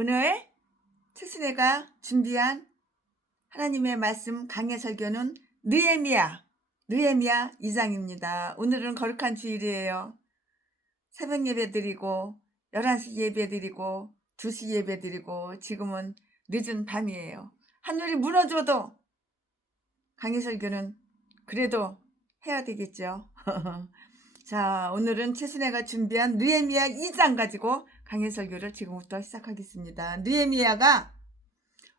오늘 최순애가 준비한 하나님의 말씀 강해 설교는 느헤미야 2장입니다. 오늘은 거룩한 주일이에요. 새벽 예배 드리고 11시 예배 드리고 2시 예배 드리고 지금은 늦은 밤이에요. 하늘이 무너져도 강해 설교는 그래도 해야 되겠죠. 자, 오늘은 최순애가 준비한 느헤미야 2장 가지고 강해 설교를 지금부터 시작하겠습니다. 느헤미야가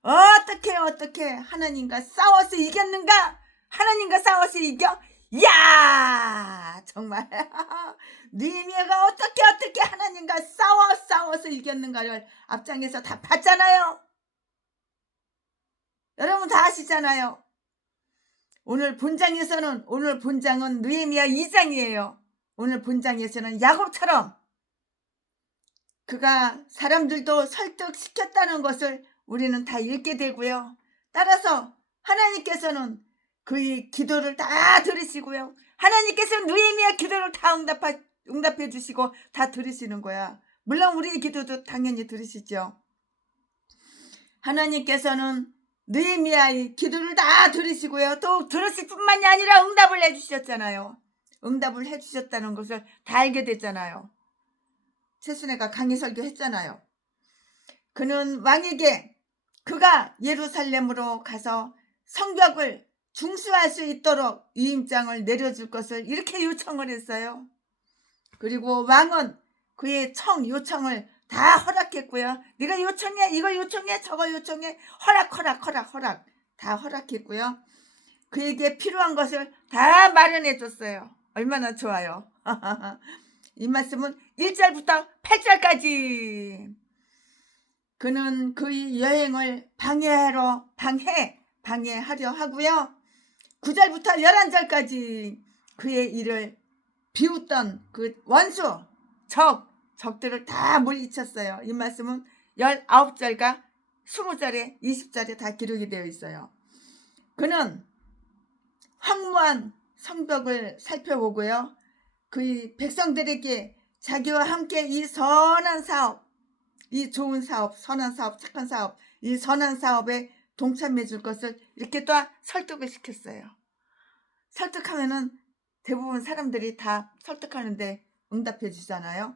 어떻게 하나님과 싸워서 이겼는가? 하나님과 싸워서 이겨? 야, 정말 느헤미야가 어떻게 하나님과 싸워서 이겼는가를 앞장에서 다 봤잖아요. 여러분 다 아시잖아요. 오늘 본장은 느헤미야 2장이에요. 오늘 본장에서는 야곱처럼 그가 사람들도 설득시켰다는 것을 우리는 다 읽게 되고요. 따라서 하나님께서는 그의 기도를 다 들으시고요. 하나님께서는 느헤미야 기도를 다 응답해 주시고 다 들으시는 거야. 물론 우리의 기도도 당연히 들으시죠. 하나님께서는 느헤미야의 기도를 다 들으시고요. 또 들으실 뿐만이 아니라 응답을 해주셨잖아요. 응답을 해주셨다는 것을 다 알게 됐잖아요. 최순애가 강의 설교했잖아요. 그는 왕에게 그가 예루살렘으로 가서 성벽을 중수할 수 있도록 위임장을 내려줄 것을 이렇게 요청을 했어요. 그리고 왕은 그의 요청을 다 허락했고요. 네가 요청해, 이거 요청해, 저거 요청해, 허락 다 허락했고요. 그에게 필요한 것을 다 마련해 줬어요. 얼마나 좋아요. 이 말씀은 1절부터 8절까지. 그는 그의 여행을 방해하려 하고요. 9절부터 11절까지 그의 일을 비웃던 그 원수 적들을 다 물리쳤어요. 이 말씀은 19절과 20절에 20절에 다 기록이 되어 있어요. 그는 황무한 성벽을 살펴보고요. 그의 백성들에게 자기와 함께 이 선한 사업, 이 좋은 사업, 선한 사업, 착한 사업, 이 선한 사업에 동참해 줄 것을 이렇게 또 설득을 시켰어요. 설득하면은 대부분 사람들이 다 설득하는데 응답해 주잖아요.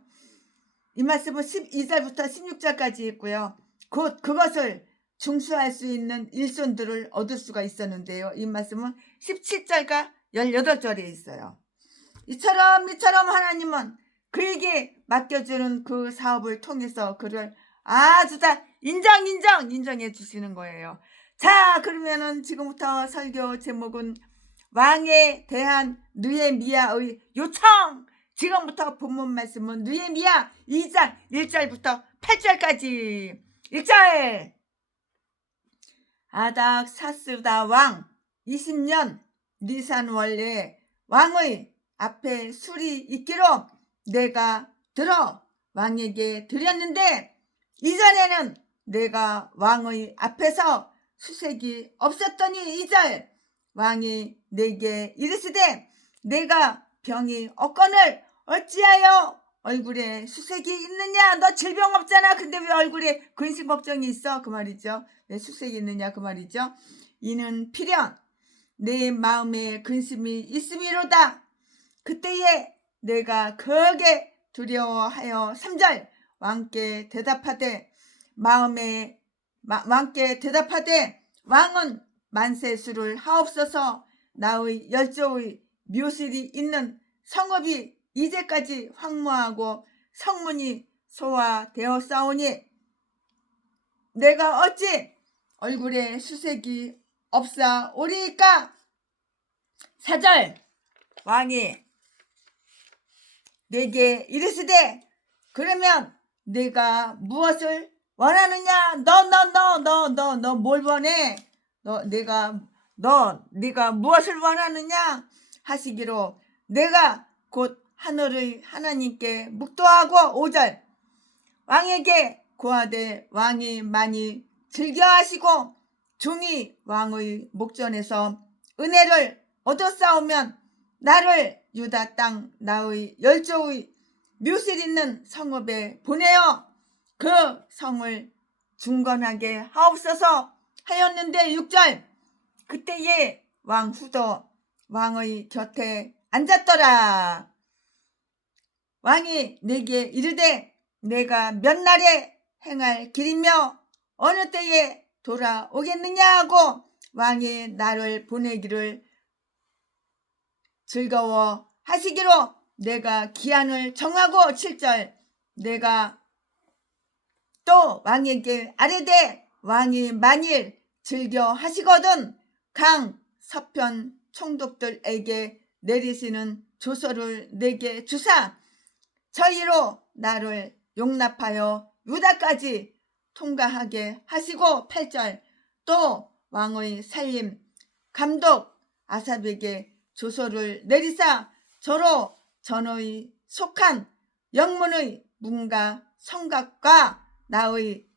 이 말씀은 12절부터 16절까지 있고요. 곧 그것을 중수할 수 있는 일손들을 얻을 수가 있었는데요. 이 말씀은 17절과 18절에 있어요. 이처럼 하나님은 그에게 맡겨주는 그 사업을 통해서 그를 아주 다 인정해 주시는 거예요. 자, 그러면은 지금부터 설교 제목은 왕에 대한 느헤미야의 요청. 지금부터 본문 말씀은 느헤미야 2장 1절부터 8절까지. 1절. 아닥사스다 왕 20년 니산월에 왕의 앞에 술이 있기로 내가 들어 왕에게 드렸는데 이전에는 내가 왕의 앞에서 수색이 없었더니 2절 왕이 내게 이르시되 내가 병이 없거늘 어찌하여 얼굴에 수색이 있느냐? 너 질병 없잖아. 근데 왜 얼굴에 근심 걱정이 있어? 그 말이죠. 왜 수색이 있느냐? 그 말이죠. 이는 필연 내 마음에 근심이 있음이로다. 그때에 내가 크게 두려워하여 3절 왕께 대답하되 왕은 만세수를 하옵소서. 나의 열조의 묘실이 있는 성읍이 이제까지 황무하고 성문이 소화되었사오니 내가 어찌 얼굴에 수색이 없사오리까? 4절 왕이 내게 이르시되 그러면 내가 무엇을 원하느냐? 너 뭘 원해? 네가 무엇을 원하느냐? 하시기로 내가 곧 하늘의 하나님께 묵도하고 5절 왕에게 고하되 왕이 많이 즐겨하시고 종이 왕의 목전에서 은혜를 얻어싸우면 나를 유다 땅 나의 열조의 묘실 있는 성읍에 보내어 그 성을 중건하게 하옵소서 하였는데 6절 그때에 왕 후도 왕의 곁에 앉았더라. 왕이 내게 이르되 내가 몇 날에 행할 길이며 어느 때에 돌아오겠느냐 하고 왕이 나를 보내기를 즐거워 하시기로 내가 기한을 정하고 7절 내가 또 왕에게 아뢰되 왕이 만일 즐겨 하시거든 강 서편 총독들에게 내리시는 조서를 내게 주사 저희로 나를 용납하여 유다까지 통과하게 하시고 8절 또 왕의 살림 감독 아삽에게 조서를 내리사 저로 전의 속한 영문의 문과 성곽과 나의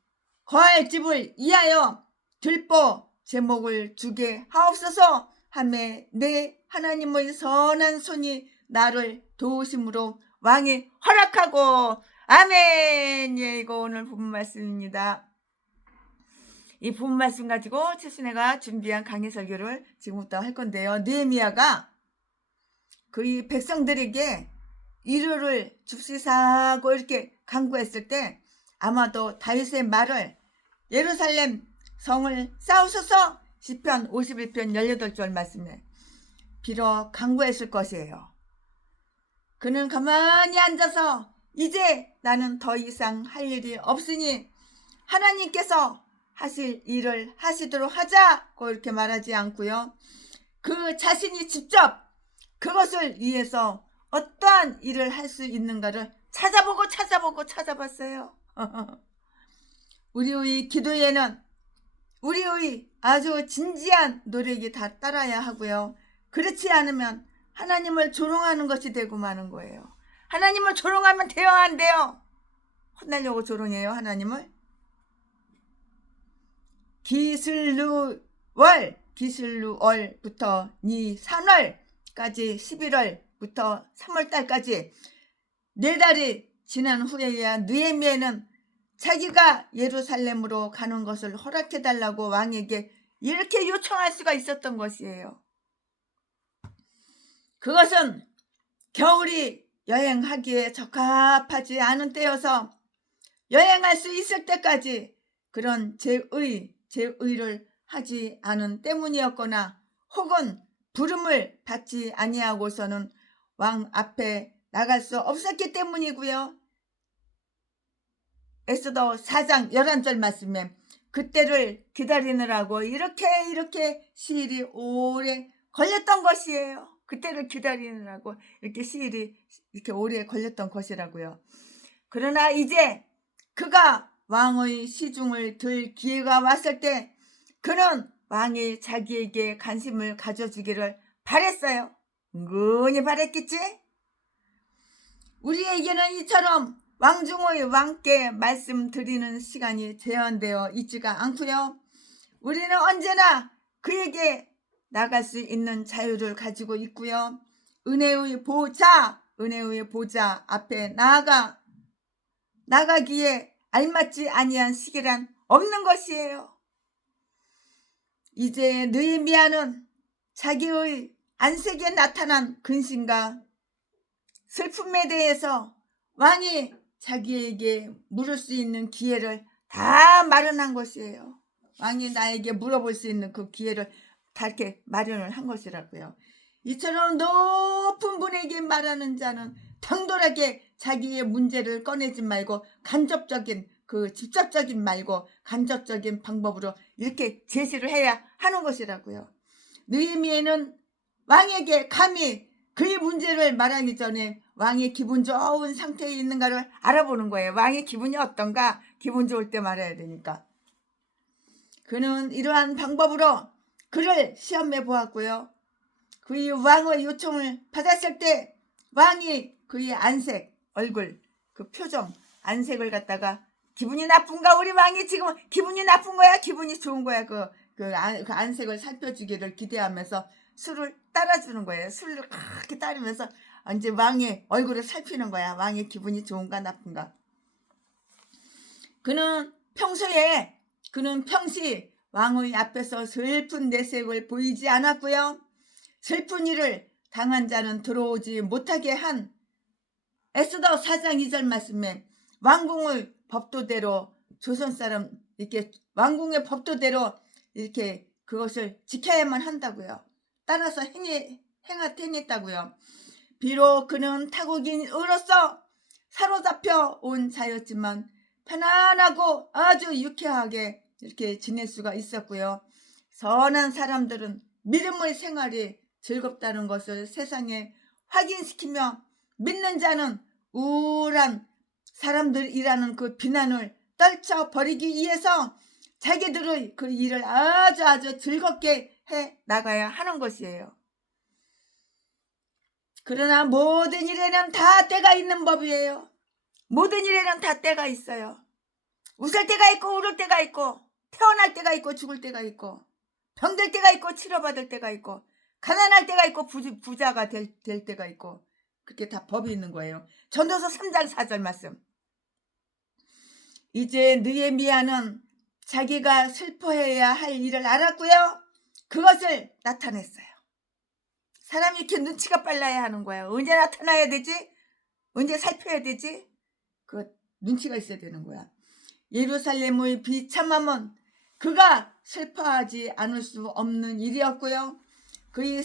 거할 집을 이하여 들보 제목을 주게 하옵소서 하매 내 하나님의 선한 손이 나를 도우심으로 왕이 허락하고 아멘. 예, 이거 오늘 본문 말씀입니다. 이 본문 말씀 가지고 최순애가 준비한 강해 설교를 지금부터 할 건데요. 느헤미야가 그 백성들에게 위로를 줍시사고 이렇게 간구했을 때 아마도 다윗의 말을 예루살렘 성을 쌓으소서 시편 51편 18절 말씀에 비록 간구했을 것이에요. 그는 가만히 앉아서 이제 나는 더 이상 할 일이 없으니 하나님께서 하실 일을 하시도록 하자고 이렇게 말하지 않고요. 그 자신이 직접 그것을 위해서 어떠한 일을 할 수 있는가를 찾아봤어요. 우리의 기도에는 우리의 아주 진지한 노력이 다 따라야 하고요. 그렇지 않으면 하나님을 조롱하는 것이 되고 마는 거예요. 하나님을 조롱하면 돼요, 안 돼요? 혼내려고 조롱해요, 하나님을? 기슬루월부터 니산월까지 11월부터 3월달까지 4달이 지난 후에야 느헤미야는 자기가 예루살렘으로 가는 것을 허락해달라고 왕에게 이렇게 요청할 수가 있었던 것이에요. 그것은 겨울이 여행하기에 적합하지 않은 때여서 여행할 수 있을 때까지 그런 제의를 하지 않은 때문이었거나 혹은 부름을 받지 아니하고서는 왕 앞에 나갈 수 없었기 때문이고요. 에스더 4장 11절 말씀에 그때를 기다리느라고 이렇게 시일이 오래 걸렸던 것이에요. 그때를 기다리느라고 이렇게 시일이 이렇게 오래 걸렸던 것이라고요. 그러나 이제 그가 왕의 시중을 들 기회가 왔을 때 그는 왕이 자기에게 관심을 가져주기를 바랬어요. 은근히 바랬겠지? 우리에게는 이처럼 왕중의 왕께 말씀드리는 시간이 제한되어 있지가 않고요. 우리는 언제나 그에게 나갈 수 있는 자유를 가지고 있고요. 은혜의 보좌 앞에 나가기에 알맞지 아니한 시기란 없는 것이에요. 이제 느헤미야는 자기의 안색에 나타난 근심과 슬픔에 대해서 왕이 자기에게 물을 수 있는 기회를 다 마련한 것이에요. 왕이 나에게 물어볼 수 있는 그 기회를 다 이렇게 마련을 한 것이라고요. 이처럼 높은 분에게 말하는 자는 당돌하게 자기의 문제를 꺼내지 말고 간접적인 직접적인 말고 간접적인 방법으로 이렇게 제시를 해야 하는 것이라고요. 느헤미야는 왕에게 감히 그의 문제를 말하기 전에 왕이 기분 좋은 상태에 있는가를 알아보는 거예요. 왕의 기분이 어떤가? 기분 좋을 때 말해야 되니까. 그는 이러한 방법으로 그를 시험해 보았고요. 그의 왕의 요청을 받았을 때 왕이 그의 안색, 얼굴, 그 표정, 안색을 갖다가 기분이 나쁜가? 우리 왕이 지금 기분이 나쁜 거야? 기분이 좋은 거야? 그 안색을 살펴주기를 기대하면서 술을 따라주는 거예요. 술을 그렇게 따르면서 이제 왕의 얼굴을 살피는 거야. 왕의 기분이 좋은가 나쁜가. 그는 평소에 그는 평시 왕의 앞에서 슬픈 내색을 보이지 않았고요. 슬픈 일을 당한 자는 들어오지 못하게 한 에스더 4장 2절 말씀에 왕궁의 법도대로 조선 사람 이렇게 왕궁의 법도대로 이렇게 그것을 지켜야만 한다고요. 따라서 행했다고요. 비록 그는 타국인으로서 사로잡혀 온 자였지만 편안하고 아주 유쾌하게 이렇게 지낼 수가 있었고요. 선한 사람들은 믿음의 생활이 즐겁다는 것을 세상에 확인시키며 믿는 자는 우울한 사람들이라는 그 비난을 떨쳐버리기 위해서 자기들의 그 일을 아주 즐겁게 해 나가야 하는 것이에요. 그러나 모든 일에는 다 때가 있는 법이에요. 모든 일에는 다 때가 있어요. 웃을 때가 있고 울을 때가 있고 태어날 때가 있고 죽을 때가 있고 병들 때가 있고 치료받을 때가 있고 가난할 때가 있고 부자가 될 때가 있고 그렇게 다 법이 있는 거예요. 전도서 3장 4절 말씀. 이제 느헤미야는 자기가 슬퍼해야 할 일을 알았고요. 그것을 나타냈어요. 사람이 이렇게 눈치가 빨라야 하는 거예요. 언제 나타나야 되지? 언제 살펴야 되지? 그 눈치가 있어야 되는 거야. 예루살렘의 비참함은 그가 슬퍼하지 않을 수 없는 일이었고요. 그의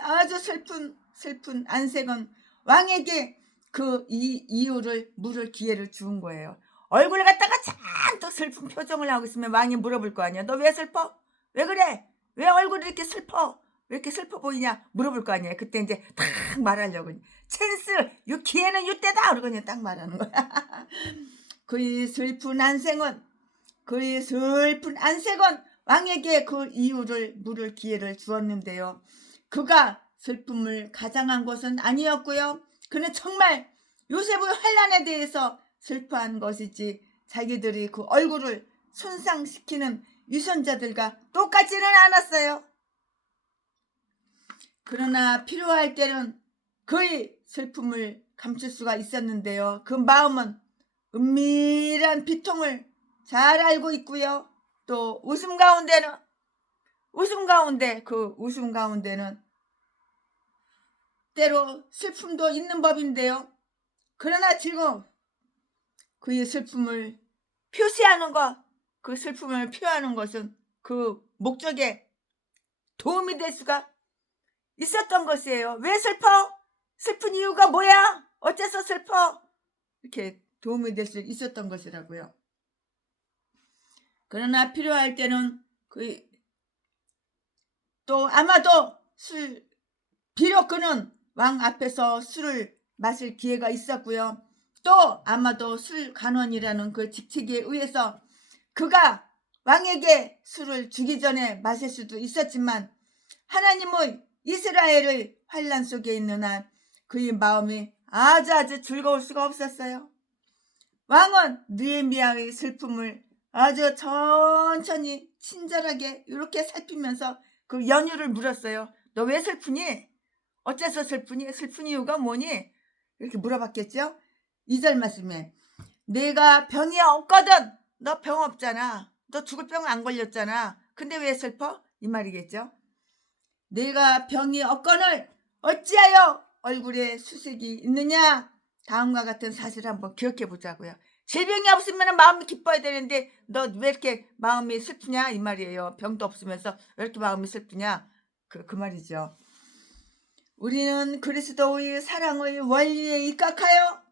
아주 슬픈 안색은 왕에게 그 이유를 물을 기회를 준 거예요. 얼굴을 갖다가 잔뜩 슬픈 표정을 하고 있으면 왕이 물어볼 거 아니야. 너 왜 슬퍼? 왜 그래? 왜 얼굴이 이렇게 슬퍼? 왜 이렇게 슬퍼 보이냐? 물어볼 거 아니야. 그때 이제 딱 말하려고. 찬스, 기회는 이때다. 그러고 그냥 딱 말하는 거야. 그의 슬픈 안색은 왕에게 그 이유를 물을 기회를 주었는데요. 그가 슬픔을 가장한 것은 아니었고요. 그는 정말 요셉의 환난에 대해서 슬퍼한 것이지 자기들이 그 얼굴을 손상시키는 위선자들과 똑같지는 않았어요. 그러나 필요할 때는 그의 슬픔을 감출 수가 있었는데요. 그 마음은 은밀한 비통을 잘 알고 있고요. 또 웃음 가운데는 때로 슬픔도 있는 법인데요. 그러나 지금 그의 슬픔을 표시하는 것, 그 슬픔을 표하는 것은 그 목적에 도움이 될 수가 있었던 것이에요. 왜 슬퍼? 슬픈 이유가 뭐야? 어째서 슬퍼? 이렇게 도움이 될 수 있었던 것이라고요. 그러나 필요할 때는 또 아마도 비록 그는 왕 앞에서 술을 마실 기회가 있었고요. 또 아마도 술 간원이라는 그 직책에 의해서 그가 왕에게 술을 주기 전에 마실 수도 있었지만 하나님의 이스라엘의 환난 속에 있는 한 그의 마음이 아주 즐거울 수가 없었어요. 왕은 느헤미야의 슬픔을 아주 천천히 친절하게 이렇게 살피면서 그 연유를 물었어요. 너 왜 슬프니? 어째서 슬프니? 슬픈 이유가 뭐니? 이렇게 물어봤겠죠? 2절 말씀에 내가 병이 없거든. 너 병 없잖아. 너 죽을 병 안 걸렸잖아. 근데 왜 슬퍼? 이 말이겠죠? 내가 병이 없거늘 어찌하여 얼굴에 수색이 있느냐? 다음과 같은 사실을 한번 기억해 보자고요. 질병이 없으면 마음이 기뻐야 되는데 너 왜 이렇게 마음이 슬프냐? 이 말이에요. 병도 없으면서 왜 이렇게 마음이 슬프냐? 그 말이죠. 우리는 그리스도의 사랑의 원리에 입각하여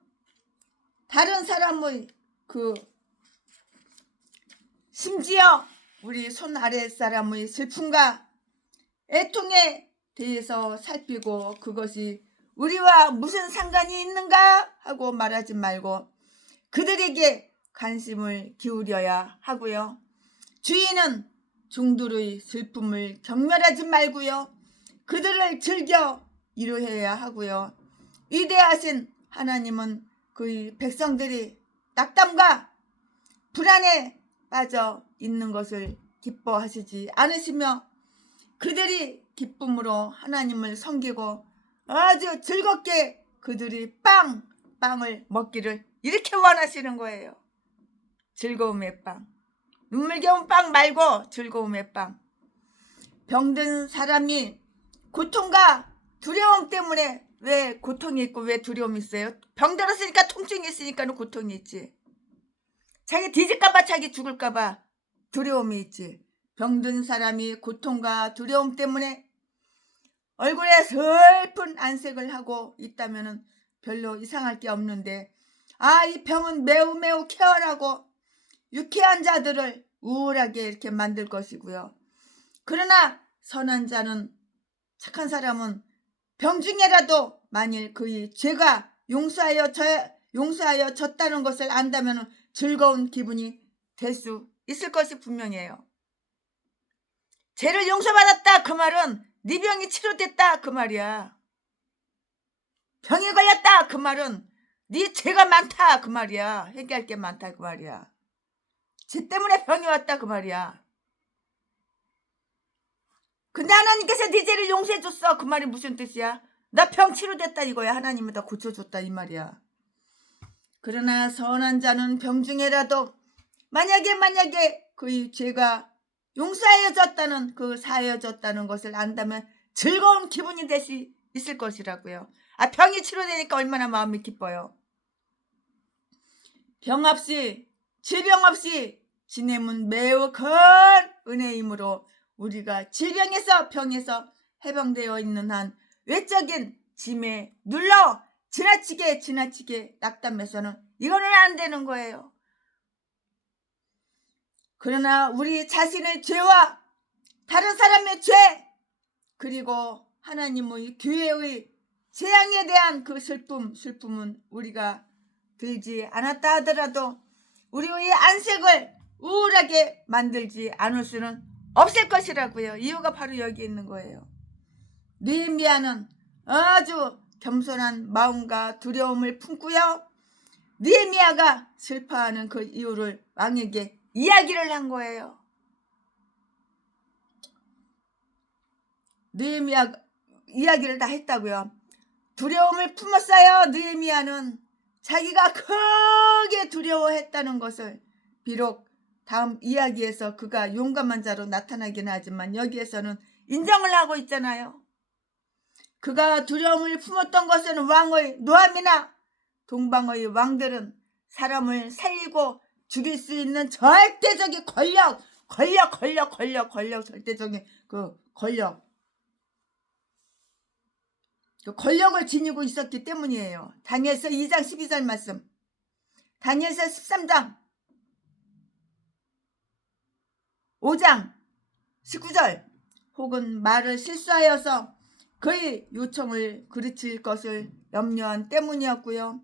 다른 사람의 심지어 우리 손 아래 사람의 슬픔과 애통에 대해서 살피고 그것이 우리와 무슨 상관이 있는가 하고 말하지 말고 그들에게 관심을 기울여야 하고요. 주인은 종들의 슬픔을 경멸하지 말고요. 그들을 즐겨 위로해야 하고요. 위대하신 하나님은 그의 백성들이 낙담과 불안에 빠져 있는 것을 기뻐하시지 않으시며 그들이 기쁨으로 하나님을 섬기고 아주 즐겁게 그들이 빵을 먹기를 이렇게 원하시는 거예요. 즐거움의 빵. 눈물겨운 빵 말고 즐거움의 빵. 병든 사람이 고통과 두려움 때문에 왜 고통이 있고 왜 두려움이 있어요? 병들었으니까 통증이 있으니까는 고통이 있지. 자기 뒤질까봐 자기 죽을까봐 두려움이 있지. 병든 사람이 고통과 두려움 때문에 얼굴에 슬픈 안색을 하고 있다면 별로 이상할 게 없는데, 이 병은 매우 매우 쾌활하고 유쾌한 자들을 우울하게 이렇게 만들 것이고요. 그러나 선한 자는, 착한 사람은 병중에라도 만일 그의 죄가 용서하여졌다는 것을 안다면 즐거운 기분이 될 수 있을 것이 분명해요. 죄를 용서받았다 그 말은 네 병이 치료됐다 그 말이야. 병에 걸렸다 그 말은 네 죄가 많다 그 말이야. 회개할 게 많다 그 말이야. 죄 때문에 병이 왔다 그 말이야. 근데 하나님께서 네 죄를 용서해 줬어 그 말이 무슨 뜻이야? 나 병 치료됐다 이거야. 하나님이 다 고쳐줬다 이 말이야. 그러나 선한 자는 병중에라도 만약에 그의 죄가 용서하여졌다는, 사하여졌다는 것을 안다면 즐거운 기분이 될 수 있을 것이라고요. 병이 치료되니까 얼마나 마음이 기뻐요. 병 없이, 질병 없이 지내면 매우 큰 은혜이므로 우리가 질병에서, 병에서 해방되어 있는 한 외적인 짐에 눌러 지나치게 낙담해서는 이거는 안 되는 거예요. 그러나 우리 자신의 죄와 다른 사람의 죄, 그리고 하나님의 교회의 재앙에 대한 그 슬픔은 우리가 들지 않았다 하더라도 우리의 안색을 우울하게 만들지 않을 수는 없을 것이라고요. 이유가 바로 여기 있는 거예요. 느헤미야는 아주 겸손한 마음과 두려움을 품고요. 느헤미야가 슬퍼하는 그 이유를 왕에게 이야기를 한 거예요. 느헤미야 이야기를 다 했다고요. 두려움을 품었어요. 느헤미야는 자기가 크게 두려워했다는 것을, 비록 다음 이야기에서 그가 용감한 자로 나타나긴 하지만 여기에서는 인정을 하고 있잖아요. 그가 두려움을 품었던 것은 왕의 노함이나 동방의 왕들은 사람을 살리고 죽일 수 있는 절대적인 권력, 절대적인 그 권력을 지니고 있었기 때문이에요. 다니엘서 2장 12절 말씀, 다니엘서 13장 5장 19절, 혹은 말을 실수하여서 그의 요청을 그르칠 것을 염려한 때문이었고요.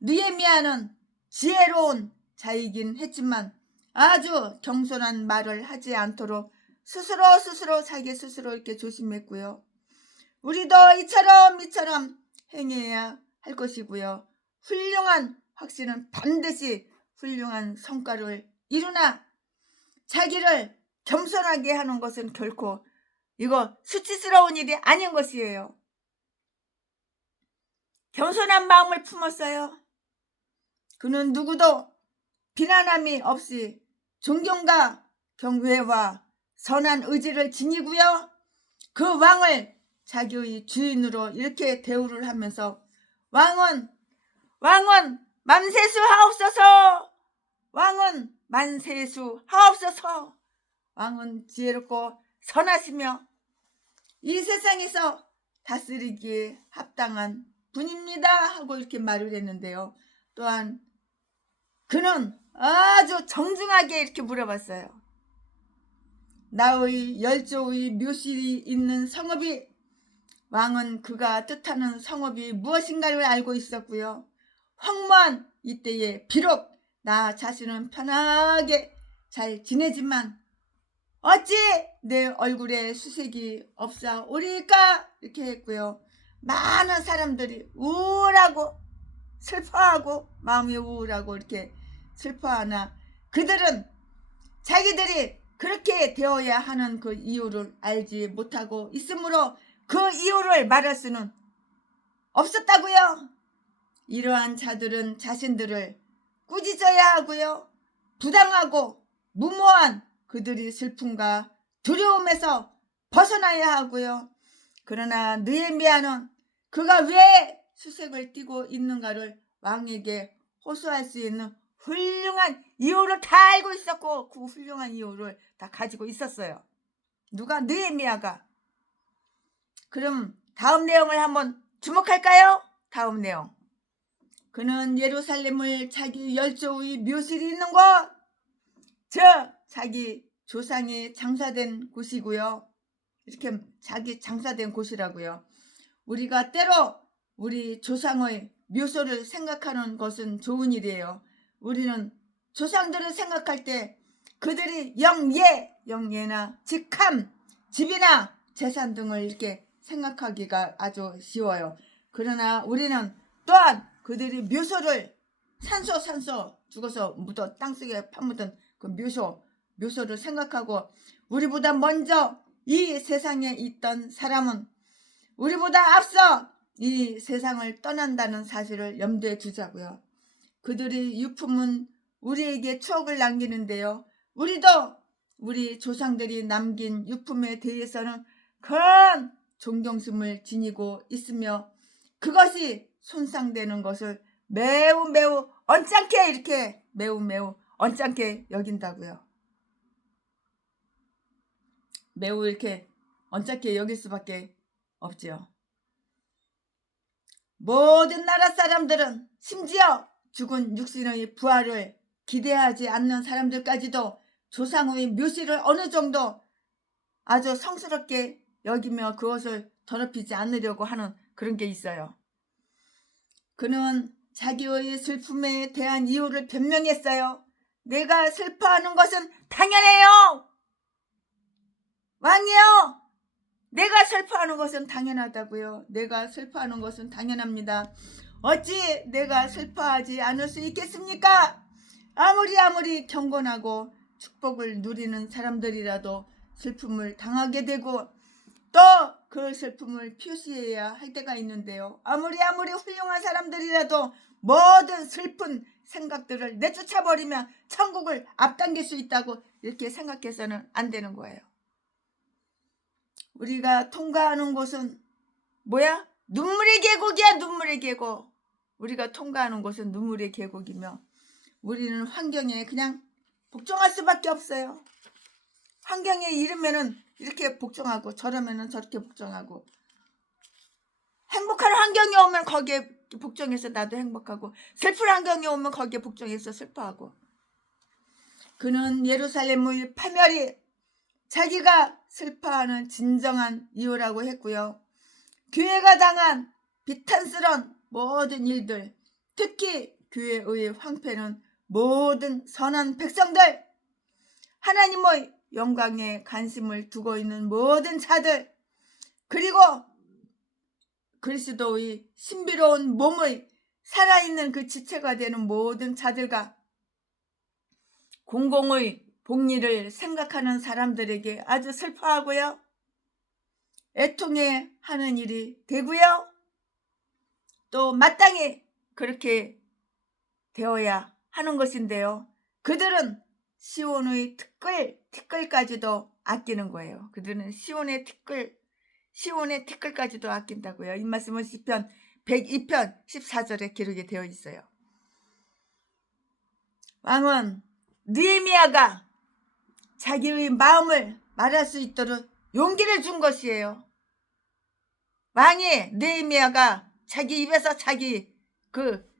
느헤미야는 지혜로운 자이긴 했지만 아주 겸손한 말을 하지 않도록 스스로 자기 스스로 이렇게 조심했고요. 우리도 이처럼 행해야 할 것이고요. 훌륭한 확신은 반드시 훌륭한 성과를 이루나 자기를 겸손하게 하는 것은 결코 이거 수치스러운 일이 아닌 것이에요. 겸손한 마음을 품었어요. 그는 누구도 비난함이 없이 존경과 경외와 선한 의지를 지니고요. 그 왕을 자기의 주인으로 이렇게 대우를 하면서 왕은 만세수 하옵소서, 왕은 만세수 하옵소서, 왕은 지혜롭고 선하시며 이 세상에서 다스리기에 합당한 분입니다 하고 이렇게 말을 했는데요. 또한 그는 아주 정중하게 이렇게 물어봤어요. 나의 열조의 묘실이 있는 성읍이, 왕은 그가 뜻하는 성읍이 무엇인가를 알고 있었고요. 황무한 이때에 비록 나 자신은 편하게 잘 지내지만 어찌 내 얼굴에 수색이 없사오리까 이렇게 했고요. 많은 사람들이 우울하고 슬퍼하고 마음이 우울하고 이렇게 슬퍼하나 그들은 자기들이 그렇게 되어야 하는 그 이유를 알지 못하고 있으므로 그 이유를 말할 수는 없었다고요. 이러한 자들은 자신들을 꾸짖어야 하고요. 부당하고 무모한 그들이 슬픔과 두려움에서 벗어나야 하고요. 그러나 느헤미야는 그가 왜 수색을 띠고 있는가를 왕에게 호소할 수 있는 훌륭한 이유를 다 알고 있었고 그 훌륭한 이유를 다 가지고 있었어요. 누가? 느헤미야가. 그럼 다음 내용을 한번 주목할까요? 다음 내용. 그는 예루살렘을 자기 열조의 묘실이 있는 곳, 즉 자기 조상이 장사된 곳이고요. 이렇게 자기 장사된 곳이라고요. 우리가 때로 우리 조상의 묘소를 생각하는 것은 좋은 일이에요. 우리는 조상들을 생각할 때 그들이 영예나 직함, 집이나 재산 등을 이렇게 생각하기가 아주 쉬워요. 그러나 우리는 또한 그들이 묘소를 산소 죽어서 묻어 땅속에 파묻은 그 묘소를 생각하고 우리보다 먼저 이 세상에 있던 사람은 우리보다 앞서 이 세상을 떠난다는 사실을 염두에 두자고요. 그들의 유품은 우리에게 추억을 남기는데요. 우리도 우리 조상들이 남긴 유품에 대해서는 큰 존경심을 지니고 있으며 그것이 손상되는 것을 매우 언짢게 이렇게 매우 언짢게 여긴다고요. 매우 이렇게 언짢게 여길 수밖에 없지요. 모든 나라 사람들은 심지어 죽은 육신의 부활을 기대하지 않는 사람들까지도 조상의 묘실을 어느 정도 아주 성스럽게 여기며 그것을 더럽히지 않으려고 하는 그런 게 있어요. 그는 자기의 슬픔에 대한 이유를 변명했어요. 내가 슬퍼하는 것은 당연해요. 왕이요. 내가 슬퍼하는 것은 당연하다고요. 내가 슬퍼하는 것은 당연합니다. 어찌 내가 슬퍼하지 않을 수 있겠습니까? 아무리 경건하고 축복을 누리는 사람들이라도 슬픔을 당하게 되고 또 그 슬픔을 표시해야 할 때가 있는데요. 아무리 훌륭한 사람들이라도 모든 슬픈 생각들을 내쫓아버리면 천국을 앞당길 수 있다고 이렇게 생각해서는 안 되는 거예요. 우리가 통과하는 곳은 뭐야? 눈물의 계곡이야. 눈물의 계곡. 우리가 통과하는 곳은 눈물의 계곡이며 우리는 환경에 그냥 복종할 수밖에 없어요. 환경에 이르면은 이렇게 복종하고 저러면은 저렇게 복종하고 행복한 환경이 오면 거기에 복종해서 나도 행복하고 슬픈 환경이 오면 거기에 복종해서 슬퍼하고 그는 예루살렘의 파멸이 자기가 슬퍼하는 진정한 이유라고 했고요. 교회가 당한 비탄스러운 모든 일들, 특히 교회의 황폐는 모든 선한 백성들, 하나님의 영광에 관심을 두고 있는 모든 자들, 그리고 그리스도의 신비로운 몸의 살아있는 그 지체가 되는 모든 자들과 공공의 복리를 생각하는 사람들에게 아주 슬퍼하고요. 애통해 하는 일이 되고요. 또 마땅히 그렇게 되어야 하는 것인데요. 그들은 시온의 티끌까지도 아끼는 거예요. 그들은 시온의 티끌까지도 아낀다고요. 이 말씀은 시편 102편 14절에 기록이 되어 있어요. 왕은 느헤미야가 자기의 마음을 말할 수 있도록 용기를 준 것이에요. 왕이 느헤미야가 자기 입에서 자기 그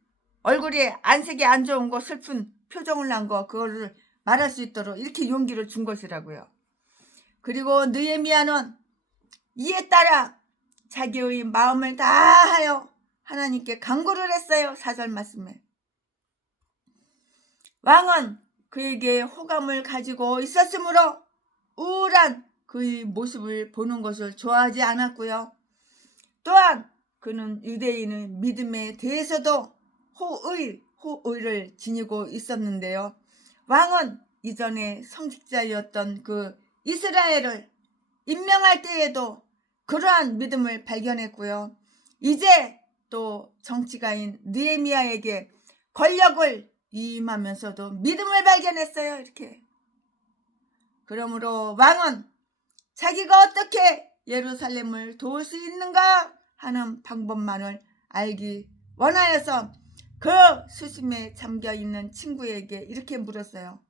얼굴에 안색이 안 좋은 거 슬픈 표정을 난 거 그거를 말할 수 있도록 이렇게 용기를 준 것이라고요. 그리고 느헤미야는 이에 따라 자기의 마음을 다하여 하나님께 간구를 했어요. 4절 말씀에. 왕은 그에게 호감을 가지고 있었으므로 우울한 그의 모습을 보는 것을 좋아하지 않았고요. 또한 그는 유대인의 믿음에 대해서도 호의를 지니고 있었는데요. 왕은 이전에 성직자였던 그 이스라엘을 임명할 때에도 그러한 믿음을 발견했고요. 이제 또 정치가인 느헤미야에게 권력을 위임하면서도 믿음을 발견했어요. 이렇게 그러므로 왕은 자기가 어떻게 예루살렘을 도울 수 있는가 하는 방법만을 알기 원하여서 그 수심에 잠겨있는 친구에게 이렇게 물었어요.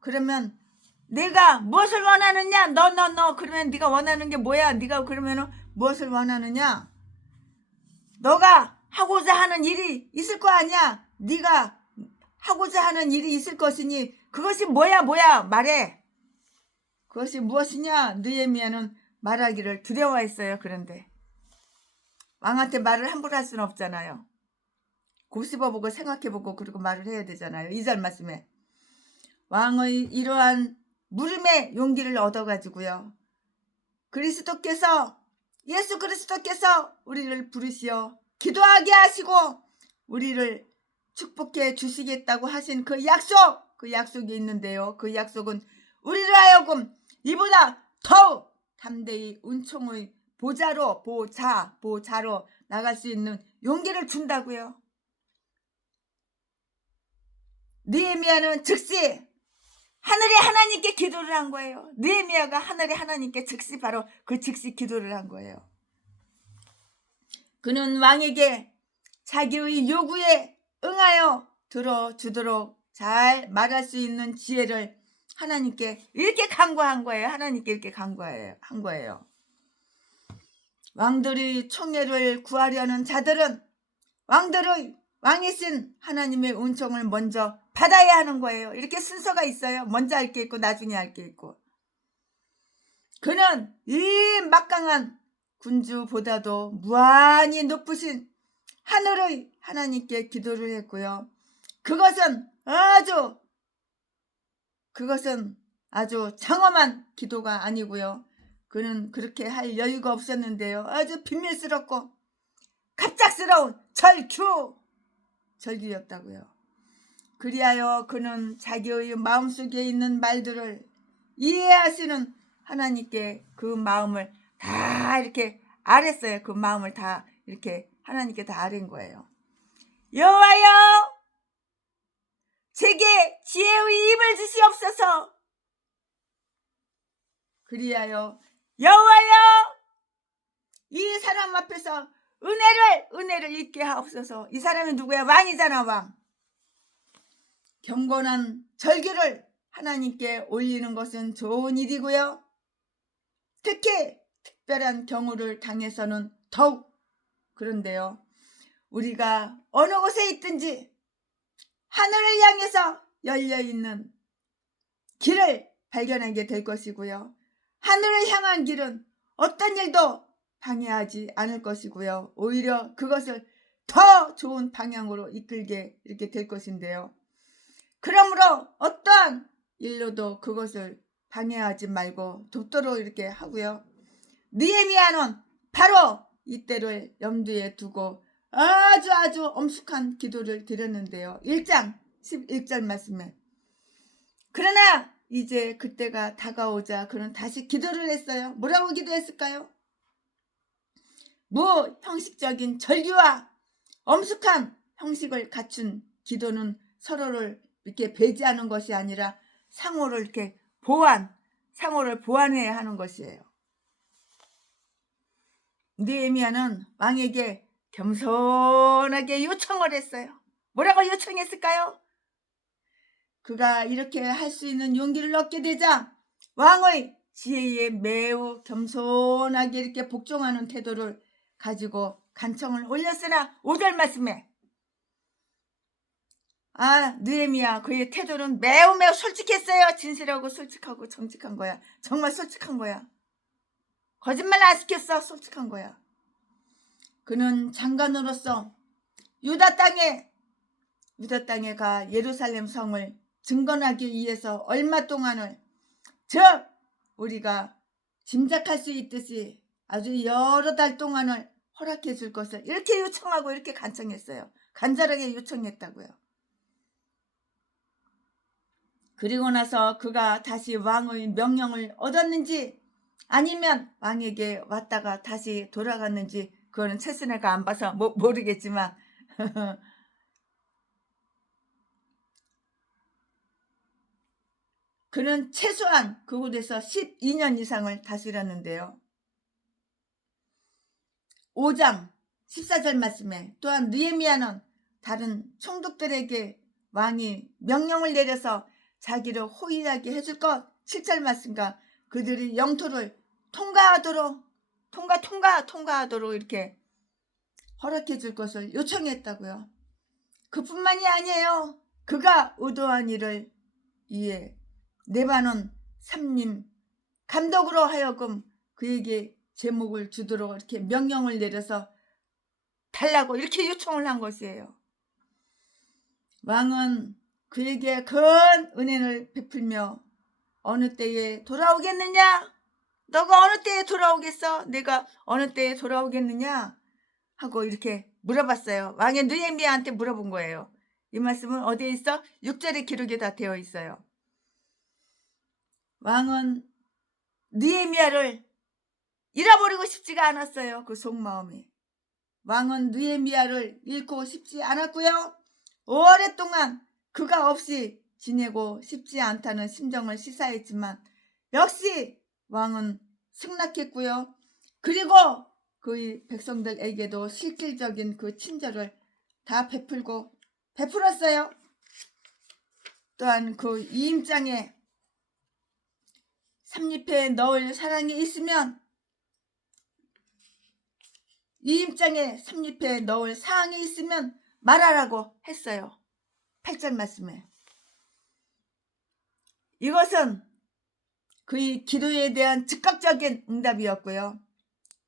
그러면 내가 무엇을 원하느냐? 너 그러면 네가 원하는 게 뭐야? 네가 그러면 무엇을 원하느냐? 너가 하고자 하는 일이 있을 거 아니야? 네가 하고자 하는 일이 있을 것이니 그것이 뭐야 말해. 그것이 무엇이냐? 느헤미야는 말하기를 두려워했어요. 그런데 왕한테 말을 함부로 할 수는 없잖아요. 곱씹어보고 생각해보고 그리고 말을 해야 되잖아요. 2절 말씀에 왕의 이러한 물음의 용기를 얻어가지고요. 예수 그리스도께서 우리를 부르시어 기도하게 하시고 우리를 축복해 주시겠다고 하신 그 약속이 있는데요. 그 약속은 우리를 하여금 이보다 더욱 담대히 은총의 보좌로 나갈 수 있는 용기를 준다고요. 느헤미야는 즉시 하늘의 하나님께 기도를 한 거예요. 느헤미야가 하늘의 하나님께 즉시 기도를 한 거예요. 그는 왕에게 자기의 요구에 응하여 들어주도록 잘 말할 수 있는 지혜를 하나님께 이렇게 간구한 거예요. 한 거예요. 왕들이 총애를 구하려는 자들은 왕이신 하나님의 은총을 먼저 받아야 하는 거예요. 이렇게 순서가 있어요. 먼저 할 게 있고 나중에 할 게 있고. 그는 이 막강한 군주보다도 무한히 높으신 하늘의 하나님께 기도를 했고요. 그것은 아주 장엄한 기도가 아니고요. 그는 그렇게 할 여유가 없었는데요. 아주 비밀스럽고 갑작스러운 절규였다고요. 그리하여 그는 자기의 마음속에 있는 말들을 이해하시는 하나님께 그 마음을 다 이렇게 아랬어요. 그 마음을 다 이렇게 하나님께 다 아랜 거예요. 여호와여, 제게 지혜의 입을 주시옵소서. 그리하여 여호와여, 이 사람 앞에서 은혜를 입게 하옵소서. 이 사람이 누구야? 왕이잖아, 왕. 경건한 절규를 하나님께 올리는 것은 좋은 일이고요. 특히 특별한 경우를 당해서는 더욱 그런데요. 우리가 어느 곳에 있든지 하늘을 향해서 열려있는 길을 발견하게 될 것이고요. 하늘을 향한 길은 어떤 일도 방해하지 않을 것이고요. 오히려 그것을 더 좋은 방향으로 이끌게 이렇게 될 것인데요. 그러므로 어떠한 일로도 그것을 방해하지 말고 돕도록 이렇게 하고요. 느헤미야는 바로 이때를 염두에 두고 아주 엄숙한 기도를 드렸는데요. 1장 11절 말씀에 그러나 이제 그때가 다가오자 그는 다시 기도를 했어요. 뭐라고 기도했을까요? 무형식적인 절규와 엄숙한 형식을 갖춘 기도는 서로를 이렇게 배제하는 것이 아니라 상호를 이렇게 상호를 보완해야 하는 것이에요. 느헤미야는 왕에게 겸손하게 요청을 했어요. 뭐라고 요청했을까요? 그가 이렇게 할 수 있는 용기를 얻게 되자 왕의 지혜에 매우 겸손하게 이렇게 복종하는 태도를 가지고 간청을 올렸으나 5절 말씀에 느헤미야 그의 태도는 매우 솔직했어요. 진실하고 솔직하고 정직한 거야. 정말 솔직한 거야. 거짓말 안 시켰어. 솔직한 거야. 그는 장관으로서 유다 땅에 가 예루살렘 성을 증건하기 위해서 얼마 동안을 즉 우리가 짐작할 수 있듯이 아주 여러 달 동안을 허락해 줄 것을 이렇게 요청하고 이렇게 간청했어요. 간절하게 요청했다고요. 그리고 나서 그가 다시 왕의 명령을 얻었는지 아니면 왕에게 왔다가 다시 돌아갔는지 그거는 최순애가 안 봐서 모르겠지만 그는 최소한 그곳에서 12년 이상을 다스렸는데요. 5장 14절 말씀에 또한 느헤미야는 다른 총독들에게 왕이 명령을 내려서 자기를 호위하게 해줄 것 7절 말씀과 그들이 영토를 통과하도록 이렇게 허락해 줄 것을 요청했다고요. 그뿐만이 아니에요. 그가 의도한 일을 이에 레바논 삼림 감독으로 하여금 그에게 제목을 주도록 이렇게 명령을 내려서 달라고 이렇게 요청을 한 것이에요. 왕은 그에게 큰 은혜를 베풀며 어느 때에 돌아오겠느냐? 너가 어느 때에 돌아오겠어? 내가 어느 때에 돌아오겠느냐? 하고 이렇게 물어봤어요. 왕의 느헤미야한테 물어본 거예요. 이 말씀은 어디에 있어? 6절의 기록에 다 되어 있어요. 왕은 느헤미야를 잃어버리고 싶지가 않았어요. 그 속마음이. 왕은 느헤미야를 잃고 싶지 않았고요. 오랫동안 그가 없이 지내고 싶지 않다는 심정을 시사했지만 역시 왕은 승낙했고요. 그리고 그 백성들에게도 실질적인 그 친절을 다 베풀었어요. 또한 그 이임장에 삼립에 넣을 사랑이 있으면 이임장에 삼립에 넣을 사항이 있으면 말하라고 했어요. 8절 말씀에. 이것은 그의 기도에 대한 즉각적인 응답이었고요.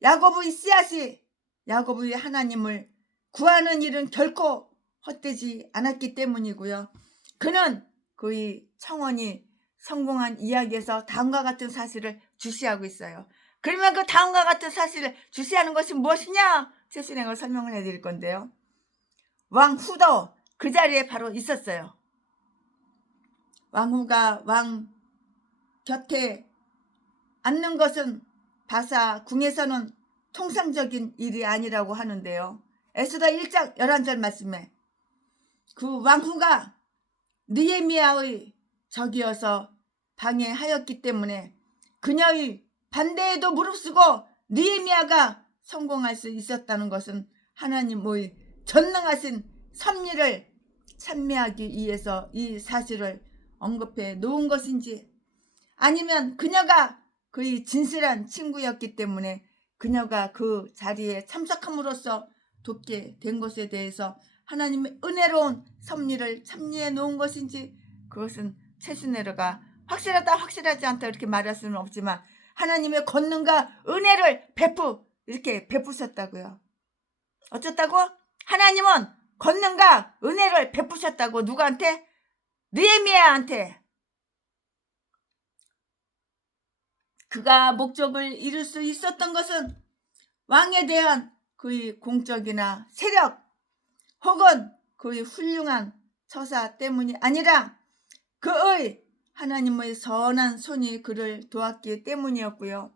야곱의 씨앗이 야곱의 하나님을 구하는 일은 결코 헛되지 않았기 때문이고요. 그는 그의 청원이 성공한 이야기에서 다음과 같은 사실을 주시하고 있어요. 그러면 그 다음과 같은 사실을 주시하는 것이 무엇이냐? 최순행을 설명을 해드릴 건데요. 왕 후도 그 자리에 바로 있었어요. 왕후가 왕 곁에 앉는 것은 바사 궁에서는 통상적인 일이 아니라고 하는데요. 에스더 1장 11절 말씀에 그 왕후가 느헤미야의 적이어서 방해하였기 때문에 그녀의 반대에도 무릅쓰고 느헤미야가 성공할 수 있었다는 것은 하나님의 전능하신 섭리를 찬미하기 위해서 이 사실을 언급해 놓은 것인지 아니면 그녀가 그의 진실한 친구였기 때문에 그녀가 그 자리에 참석함으로써 돕게 된 것에 대해서 하나님의 은혜로운 섭리를 참리해 놓은 것인지 그것은 최순애가 확실하다 확실하지 않다 이렇게 말할 수는 없지만 하나님의 권능과 은혜를 이렇게 베푸셨다고요. 어쩌다고? 하나님은 권능과 은혜를 베푸셨다고. 누구한테? 느헤미야한테. 그가 목적을 이룰 수 있었던 것은 왕에 대한 그의 공적이나 세력 혹은 그의 훌륭한 처사 때문이 아니라 그의 하나님의 선한 손이 그를 도왔기 때문이었고요.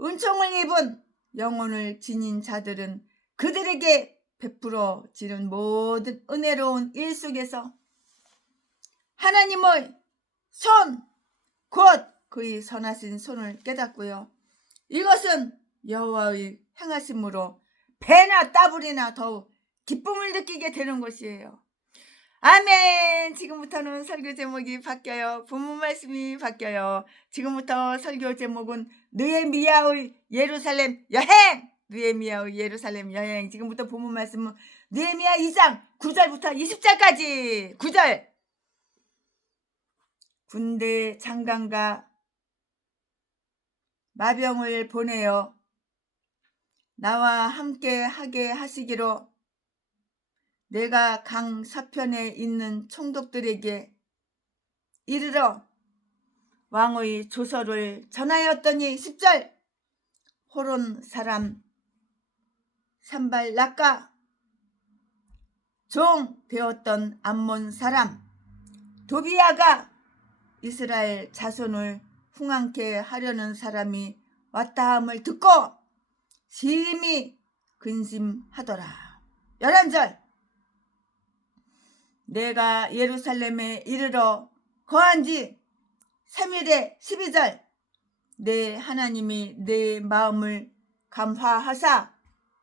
은총을 입은 영혼을 지닌 자들은 그들에게 베풀어지는 모든 은혜로운 일 속에서 하나님의 손, 곧 그의 선하신 손을 깨닫고요. 이것은 여호와의 행하심으로 배나 따블이나 더욱 기쁨을 느끼게 되는 것이에요. 아멘. 지금부터는 설교 제목이 바뀌어요. 본문 말씀이 바뀌어요. 지금부터 설교 제목은 느헤미야의 예루살렘 여행. 느헤미야의 예루살렘 여행. 지금부터 본문 말씀은 느헤미야 2장 9절부터 20절까지. 9절. 군대 장관과 마병을 보내어 나와 함께 하게 하시기로 내가 강 서편에 있는 총독들에게 이르러 왕의 조서를 전하였더니 10절 호론 사람 산발락과 종 되었던 암몬 사람 도비야가 이스라엘 자손을 흥황케 하려는 사람이 왔다 함을 듣고 심히 근심하더라. 11절 내가 예루살렘에 이르러 거한지 3일에 12절 내 하나님이 내 마음을 감화하사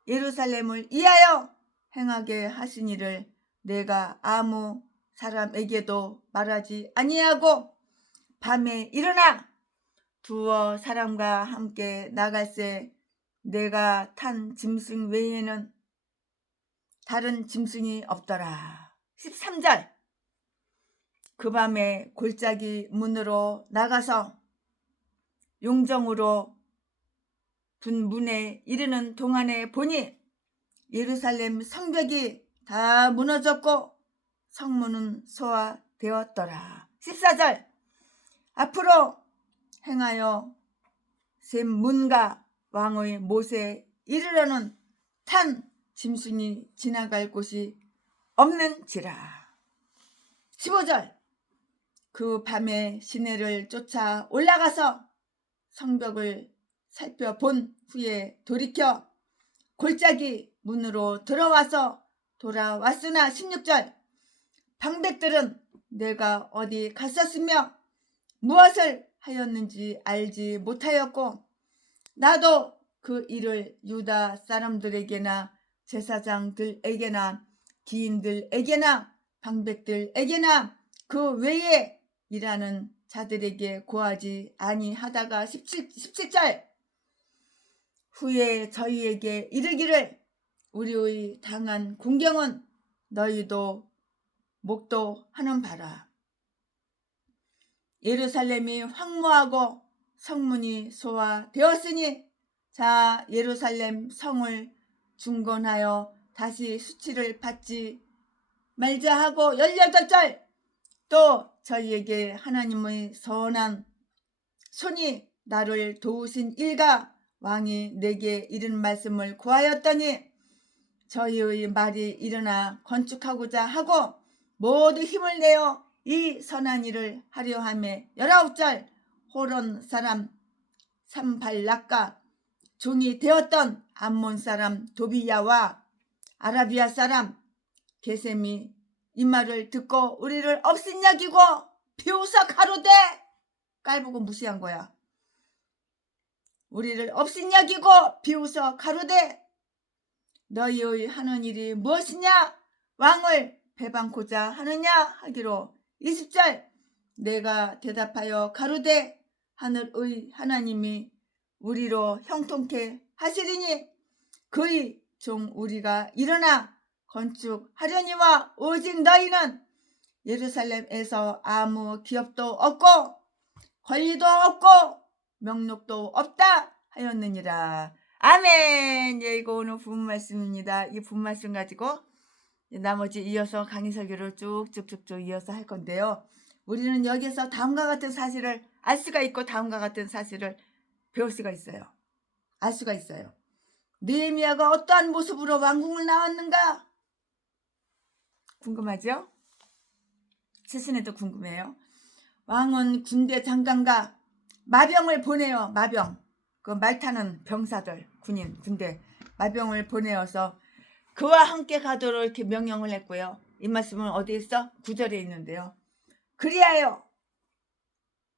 예루살렘을 위하여 행하게 하시니를 내가 아무 사람에게도 말하지 아니하고 밤에 일어나 두어 사람과 함께 나갈새 내가 탄 짐승 외에는 다른 짐승이 없더라. 13절 그 밤에 골짜기 문으로 나가서 용정으로 분 문에 이르는 동안에 보니 예루살렘 성벽이 다 무너졌고 성문은 소화되었더라. 14절 앞으로 행하여 샘 문과 왕의 못에 이르러는 탄 짐승이 지나갈 곳이 없는지라. 15절 그 밤에 시내를 쫓아 올라가서 성벽을 살펴본 후에 돌이켜 골짜기 문으로 들어와서 돌아왔으나 16절 방백들은 내가 어디 갔었으며 무엇을 하였는지 알지 못하였고 나도 그 일을 유다 사람들에게나 제사장들에게나 기인들에게나 방백들에게나 그 외에 일하는 자들에게 고하지 아니하다가 17절 후에 저희에게 이르기를 우리의 당한 공경은 너희도 목도하는 바라. 예루살렘이 황무하고 성문이 소화되었으니 자 예루살렘 성을 중건하여 다시 수치를 받지 말자 하고 18절 또 저희에게 하나님의 선한 손이 나를 도우신 일과 왕이 내게 이른 말씀을 구하였더니 저희의 말이 일어나 건축하고자 하고 모두 힘을 내어 이 선한 일을 하려 하매 19절 호론 사람 산발락과 종이 되었던 암몬 사람 도비야와 아라비아 사람 게셈이 이 말을 듣고 우리를 없인 여기고 비웃어 가로되 깔보고 무시한 거야. 우리를 없인 여기고 비웃어 가로되 너희의 하는 일이 무엇이냐 왕을 배반코자 하느냐 하기로 20절 내가 대답하여 가로되 하늘의 하나님이 우리로 형통케 하시리니 그의 종 우리가 일어나 건축하려니와 오직 너희는 예루살렘에서 아무 기업도 없고 권리도 없고 명록도 없다 하였느니라. 아멘. 예, 이거 오늘 분 말씀입니다. 이 분 말씀 가지고 나머지 이어서 강의 설교를 쭉쭉쭉쭉 이어서 할 건데요. 우리는 여기서 다음과 같은 사실을 알 수가 있고 다음과 같은 사실을 배울 수가 있어요. 알 수가 있어요. 느헤미야가 어떠한 모습으로 왕궁을 나왔는가? 궁금하죠? 스승에도 궁금해요. 왕은 군대 장관과 마병을 보내요. 마병. 그 말 타는 병사들, 군인, 군대 마병을 보내어서 그와 함께 가도록 이렇게 명령을 했고요. 이 말씀은 어디 있어? 9절에 있는데요. 그리하여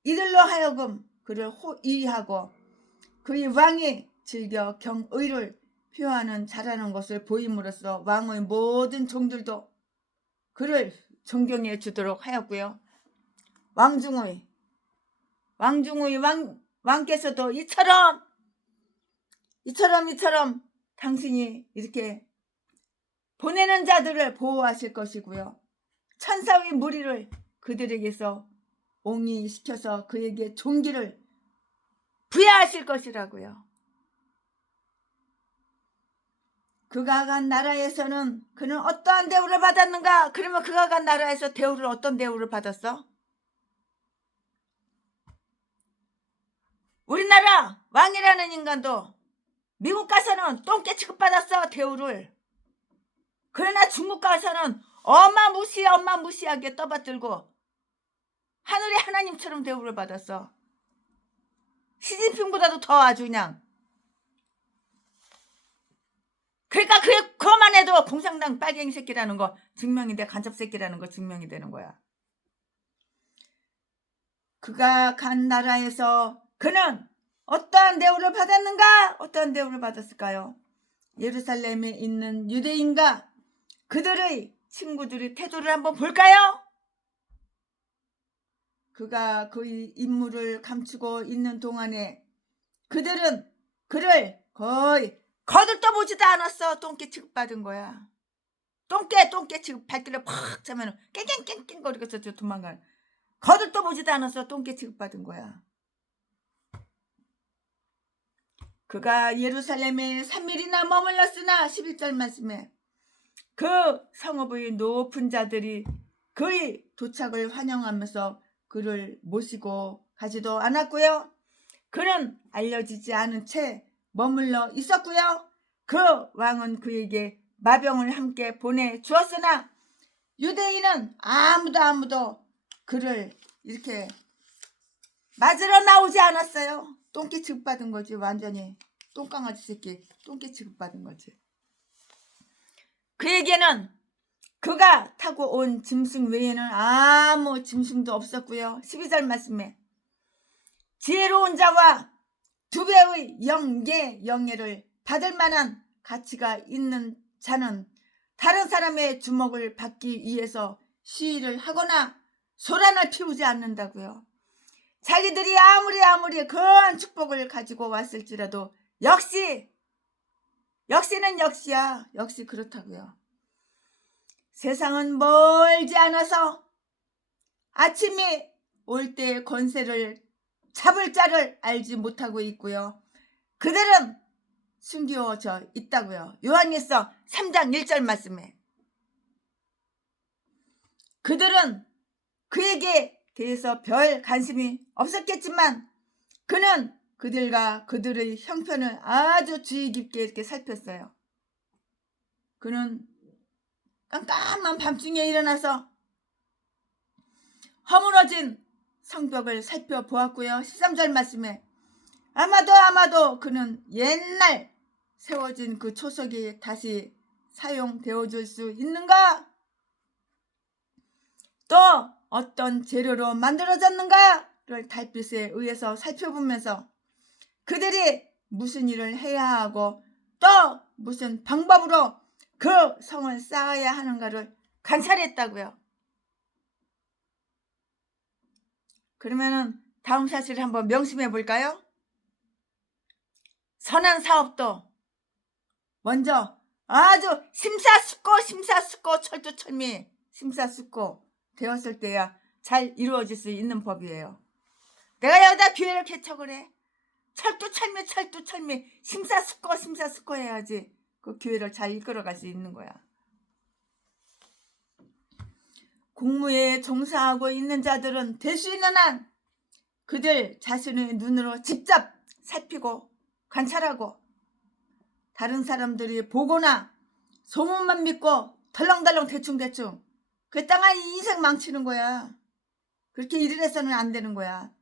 이들로 하여금 그를 호위하고 그의 왕이 즐겨 경의를 표하는 잘하는 것을 보임으로써 왕의 모든 종들도 그를 존경해 주도록 하였고요. 왕중의 왕께서도 이처럼 당신이 이렇게 보내는 자들을 보호하실 것이고요. 천사의 무리를 그들에게서 옹이시켜서 그에게 존귀를 부여하실 것이라고요. 그가 간 나라에서는 그는 어떠한 대우를 받았는가? 그러면 그가 간 나라에서 어떤 대우를 받았어? 우리나라 왕이라는 인간도 미국 가서는 똥개 취급받았어, 대우를. 그러나 중국 가서는 어마무시하게 떠받들고 하늘의 하나님처럼 대우를 받았어. 시진핑보다도 더 아주 그냥. 그러니까 그것만 해도 공산당 빨갱이 새끼라는 거 증명이 돼. 간첩 새끼라는 거 증명이 되는 거야. 그가 간 나라에서 그는 어떠한 대우를 받았는가? 어떠한 대우를 받았을까요? 예루살렘에 있는 유대인과 그들의 친구들의 태도를 한번 볼까요? 그가 그의 임무를 감추고 있는 동안에 그들은 그를 거의 거들떠보지도 않았어. 똥개 취급받은 거야. 똥개 취급. 발길을 팍 차면 깽깽깽깽거리면서 도망가는. 거들떠보지도 않았어. 똥개 취급받은 거야. 그가 예루살렘에 3일이나 머물렀으나 11절 말씀에 그 성읍의 높은 자들이 그의 도착을 환영하면서 그를 모시고 가지도 않았고요. 그는 알려지지 않은 채 머물러 있었고요. 그 왕은 그에게 마병을 함께 보내주었으나 유대인은 아무도 그를 이렇게 맞으러 나오지 않았어요. 똥개 취급받은 거지. 완전히 똥강아지 새끼 똥개 취급받은 거지. 그에게는 그가 타고 온 짐승 외에는 아무 짐승도 없었고요. 12절 말씀에 지혜로운 자와 두 배의 영예를 받을 만한 가치가 있는 자는 다른 사람의 주목을 받기 위해서 시위를 하거나 소란을 피우지 않는다고요. 자기들이 아무리 그러한 축복을 가지고 왔을지라도 역시는 역시야. 역시 그렇다고요. 세상은 멀지 않아서 아침이 올 때 권세를 잡을 자를 알지 못하고 있고요. 그들은 숨겨져 있다고요. 요한일서 3장 1절 말씀에 그들은 그에게 대해서 별 관심이 없었겠지만 그는 그들과 그들의 형편을 아주 주의 깊게 이렇게 살폈어요. 그는 깜깜한 밤중에 일어나서 허물어진 성벽을 살펴보았고요. 13절 말씀에 아마도 그는 옛날 세워진 그 초석이 다시 사용되어 줄 수 있는가? 또 어떤 재료로 만들어졌는가를 달빛에 의해서 살펴보면서 그들이 무슨 일을 해야 하고 또 무슨 방법으로 그 성을 쌓아야 하는가를 관찰했다고요. 그러면은 다음 사실을 한번 명심해 볼까요? 선한 사업도 먼저 아주 심사숙고 철두철미 심사숙고 되었을 때야 잘 이루어질 수 있는 법이에요. 내가 여기다 기회를 개척을 해. 철두철미 심사숙고 해야지 그 기회를 잘 이끌어갈 수 있는 거야. 공무에 종사하고 있는 자들은 될 수 있는 한 그들 자신의 눈으로 직접 살피고 관찰하고 다른 사람들이 보거나 소문만 믿고 덜렁덜렁 대충 그 땅아 인생 망치는 거야. 그렇게 일을 해서는 안 되는 거야.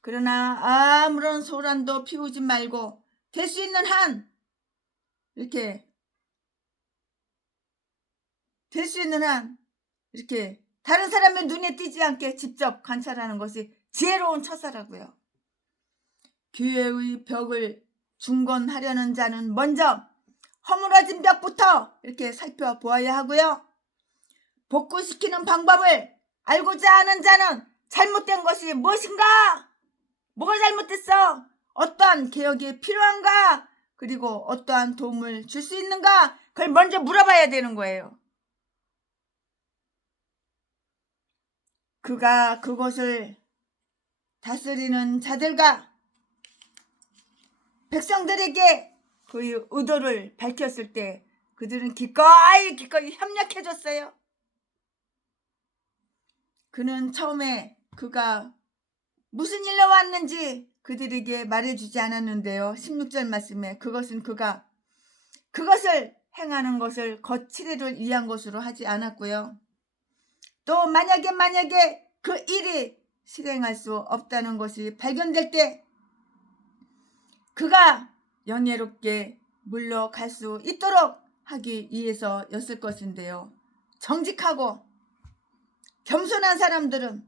그러나 아무런 소란도 피우지 말고 될 수 있는 한 이렇게 될 수 있는 한 이렇게 다른 사람의 눈에 띄지 않게 직접 관찰하는 것이 지혜로운 처사라고요. 교회의 벽을 중건하려는 자는 먼저 허물어진 벽부터 이렇게 살펴보아야 하고요. 복구시키는 방법을 알고자 하는 자는 잘못된 것이 무엇인가? 뭐가 잘못됐어? 어떠한 개혁이 필요한가? 그리고 어떠한 도움을 줄 수 있는가? 그걸 먼저 물어봐야 되는 거예요. 그가 그곳을 다스리는 자들과 백성들에게 그의 의도를 밝혔을 때 그들은 기꺼이 협력해줬어요. 그는 처음에 그가 무슨 일로 왔는지 그들에게 말해주지 않았는데요. 16절 말씀에 그것은 그가 그것을 행하는 것을 거칠애를 위한 것으로 하지 않았고요. 또 만약에 그 일이 실행할 수 없다는 것이 발견될 때 그가 영예롭게 물러갈 수 있도록 하기 위해서였을 것인데요. 정직하고 겸손한 사람들은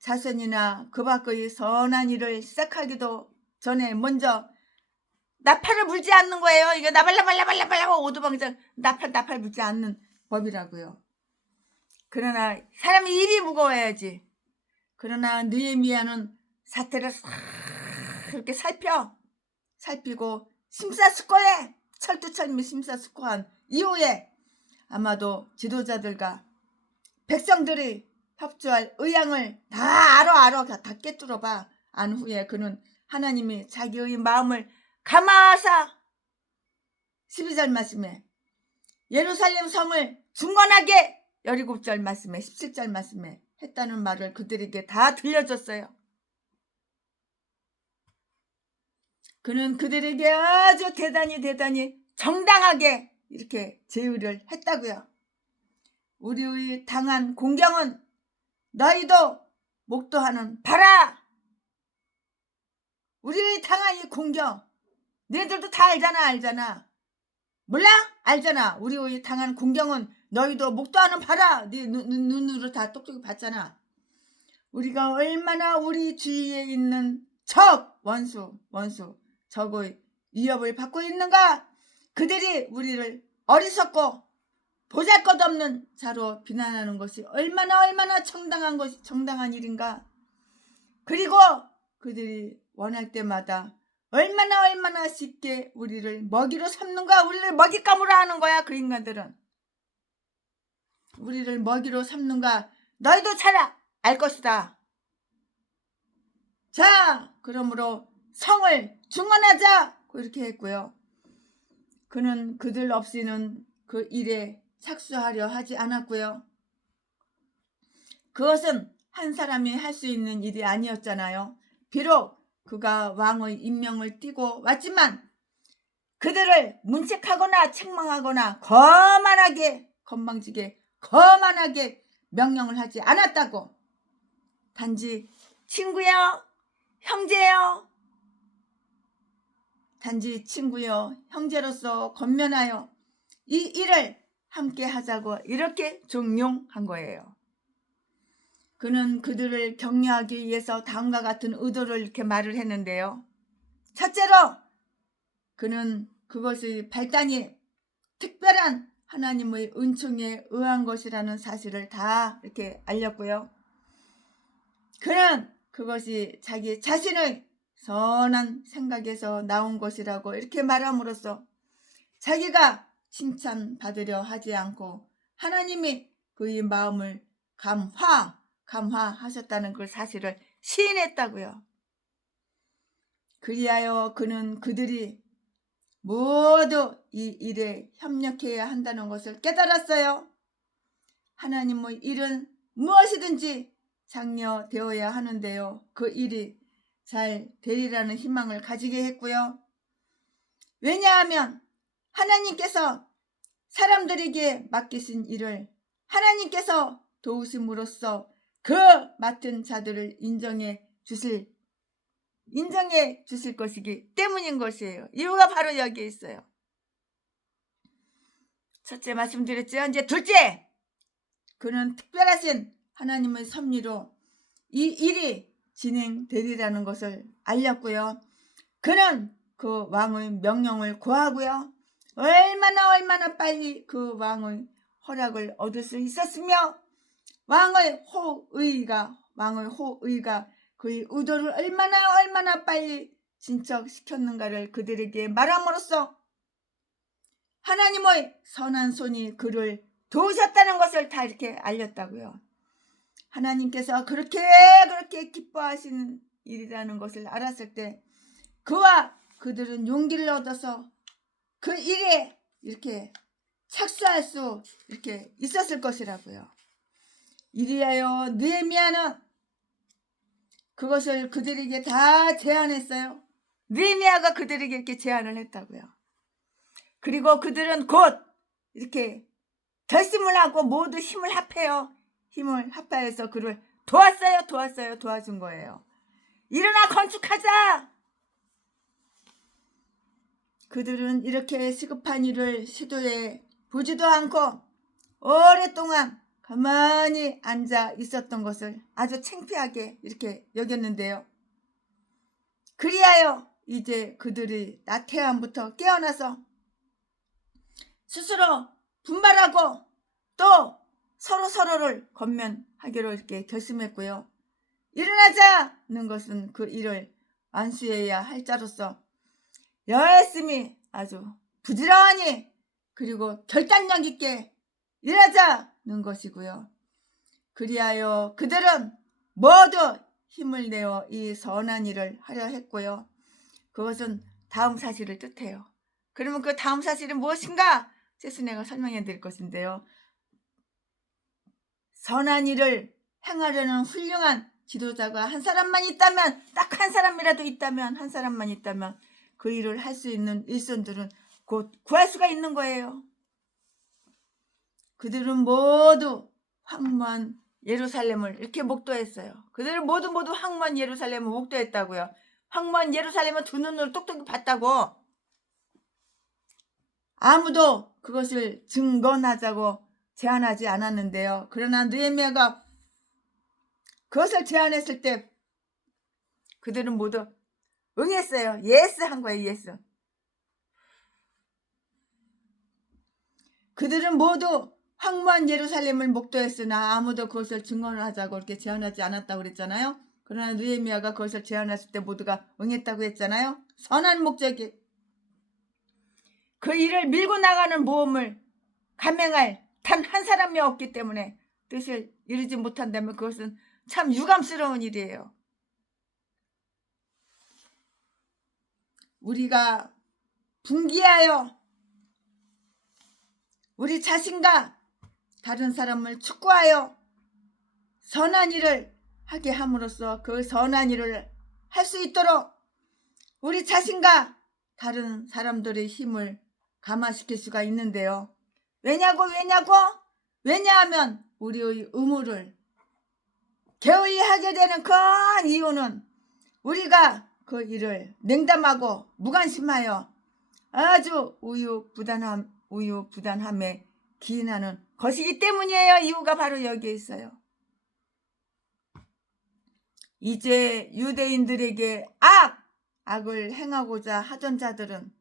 자손이나 그 밖의 선한 일을 시작하기도 전에 먼저 나팔을 불지 않는 거예요. 이게 나발라발라발라발라 오두방정 나팔 불지 않는 법이라고요. 그러나 사람이 입이 무거워야지. 그러나 느헤미야는 사태를 싹 이렇게 살피고 심사숙고해. 철두철미 심사숙고한 이후에 아마도 지도자들과 백성들이 협조할 의향을 다 다 꿰뚫어봐 안 후에 그는 하나님이 자기의 마음을 감화하사 12절 말씀에 예루살렘 성을 중건하게 17절 말씀에 17절 말씀에 했다는 말을 그들에게 다 들려줬어요. 그는 그들에게 아주 대단히 정당하게 이렇게 제의를 했다고요. 우리의 당한 공경은 너희도 목도하는 바라. 우리의 당한 이 공경 너희들도 다 알잖아. 몰라? 알잖아. 우리의 당한 공경은 너희도 목도하는 바라. 네 눈으로 다 똑똑히 봤잖아. 우리가 얼마나 우리 주위에 있는 원수 적의 위협을 받고 있는가. 그들이 우리를 어리석고 보잘것없는 자로 비난하는 것이 얼마나 정당한 일인가. 그리고 그들이 원할 때마다 얼마나 쉽게 우리를 먹이로 삼는가. 우리를 먹잇감으로 하는 거야. 그 인간들은 우리를 먹이로 삼는가 너희도 잘 알 것이다. 자, 그러므로 성을 중건하자 이렇게 했고요. 그는 그들 없이는 그 일에 착수하려 하지 않았고요. 그것은 한 사람이 할 수 있는 일이 아니었잖아요. 비록 그가 왕의 임명을 띠고 왔지만 그들을 문책하거나 책망하거나 건방지게 명령을 하지 않았다고. 단지 친구요, 형제로서 권면하여 이 일을 함께 하자고 이렇게 종용한 거예요. 그는 그들을 격려하기 위해서 다음과 같은 의도를 이렇게 말을 했는데요. 첫째로 그는 그것의 발단이 특별한 하나님의 은총에 의한 것이라는 사실을 다 이렇게 알렸고요. 그는 그것이 자기 자신의 선한 생각에서 나온 것이라고 이렇게 말함으로써 자기가 칭찬받으려 하지 않고 하나님이 그의 마음을 감화하셨다는 그 사실을 시인했다고요. 그리하여 그는 그들이 모두 이 일에 협력해야 한다는 것을 깨달았어요. 하나님의 일은 무엇이든지 장려되어야 하는데요. 그 일이 잘 되리라는 희망을 가지게 했고요. 왜냐하면 하나님께서 사람들에게 맡기신 일을 하나님께서 도우심으로써 그 맡은 자들을 인정해 주실 것이기 때문인 것이에요. 이유가 바로 여기에 있어요. 첫째 말씀드렸죠. 이제 둘째, 그는 특별하신 하나님의 섭리로 이 일이 진행되리라는 것을 알렸고요. 그는 그 왕의 명령을 구하고요. 얼마나 빨리 그 왕의 허락을 얻을 수 있었으며 왕의 호의가 그의 의도를 얼마나 빨리 진척시켰는가를 그들에게 말함으로써 하나님의 선한 손이 그를 도우셨다는 것을 다 이렇게 알렸다고요. 하나님께서 그렇게 기뻐하시는 일이라는 것을 알았을 때 그와 그들은 용기를 얻어서 그 일에 이렇게 착수할 수 이렇게 있었을 것이라고요. 이리하여 느헤미야는 그것을 그들에게 다 제안했어요. 느헤미야가 그들에게 이렇게 제안을 했다고요. 그리고 그들은 곧 이렇게 결심을 하고 모두 힘을 합해서 그를 도와준 거예요. 일어나 건축하자. 그들은 이렇게 시급한 일을 시도해 보지도 않고 오랫동안 가만히 앉아 있었던 것을 아주 창피하게 이렇게 여겼는데요. 그리하여 이제 그들이 나태함부터 깨어나서 스스로 분발하고 또 서로를 건면하기로 이렇게 결심했고요. 일어나자는 것은 그 일을 완수해야 할 자로서 열심히 아주 부지런히 그리고 결단력 있게 일하자는 것이고요. 그리하여 그들은 모두 힘을 내어 이 선한 일을 하려 했고요. 그것은 다음 사실을 뜻해요. 그러면 그 다음 사실은 무엇인가? 세순애가 설명해 드릴 것인데요. 선한 일을 행하려는 훌륭한 지도자가 한 사람만 있다면, 딱 한 사람이라도 있다면, 한 사람만 있다면 그 일을 할 수 있는 일손들은 곧 구할 수가 있는 거예요. 그들은 모두 황무한 예루살렘을 이렇게 목도했어요. 그들은 모두 황무한 예루살렘을 목도했다고요. 황무한 예루살렘을 두 눈으로 똑똑히 봤다고. 아무도 그것을 증거하자고 제안하지 않았는데요. 그러나 느헤미야가 그것을 제안했을 때 그들은 모두 응했어요. 예스 한 거예요. 예스. 그들은 모두 황무한 예루살렘을 목도했으나 아무도 그것을 증언하자고 이렇게 제안하지 않았다고 그랬잖아요. 그러나 느헤미야가 그것을 제안했을 때 모두가 응했다고 했잖아요. 선한 목적이 그 일을 밀고 나가는 모험을 감행할 단 한 사람이 없기 때문에 뜻을 이루지 못한다면 그것은 참 유감스러운 일이에요. 우리가 분기하여 우리 자신과 다른 사람을 축구하여 선한 일을 하게 함으로써 그 선한 일을 할 수 있도록 우리 자신과 다른 사람들의 힘을 감화시킬 수가 있는데요. 왜냐하면 우리의 의무를 게을리하게 되는 큰 이유는 우리가 그 일을 냉담하고 무관심하여 아주 우유부단함에 기인하는 것이기 때문이에요. 이유가 바로 여기에 있어요. 이제 유대인들에게 악을 행하고자 하던 자들은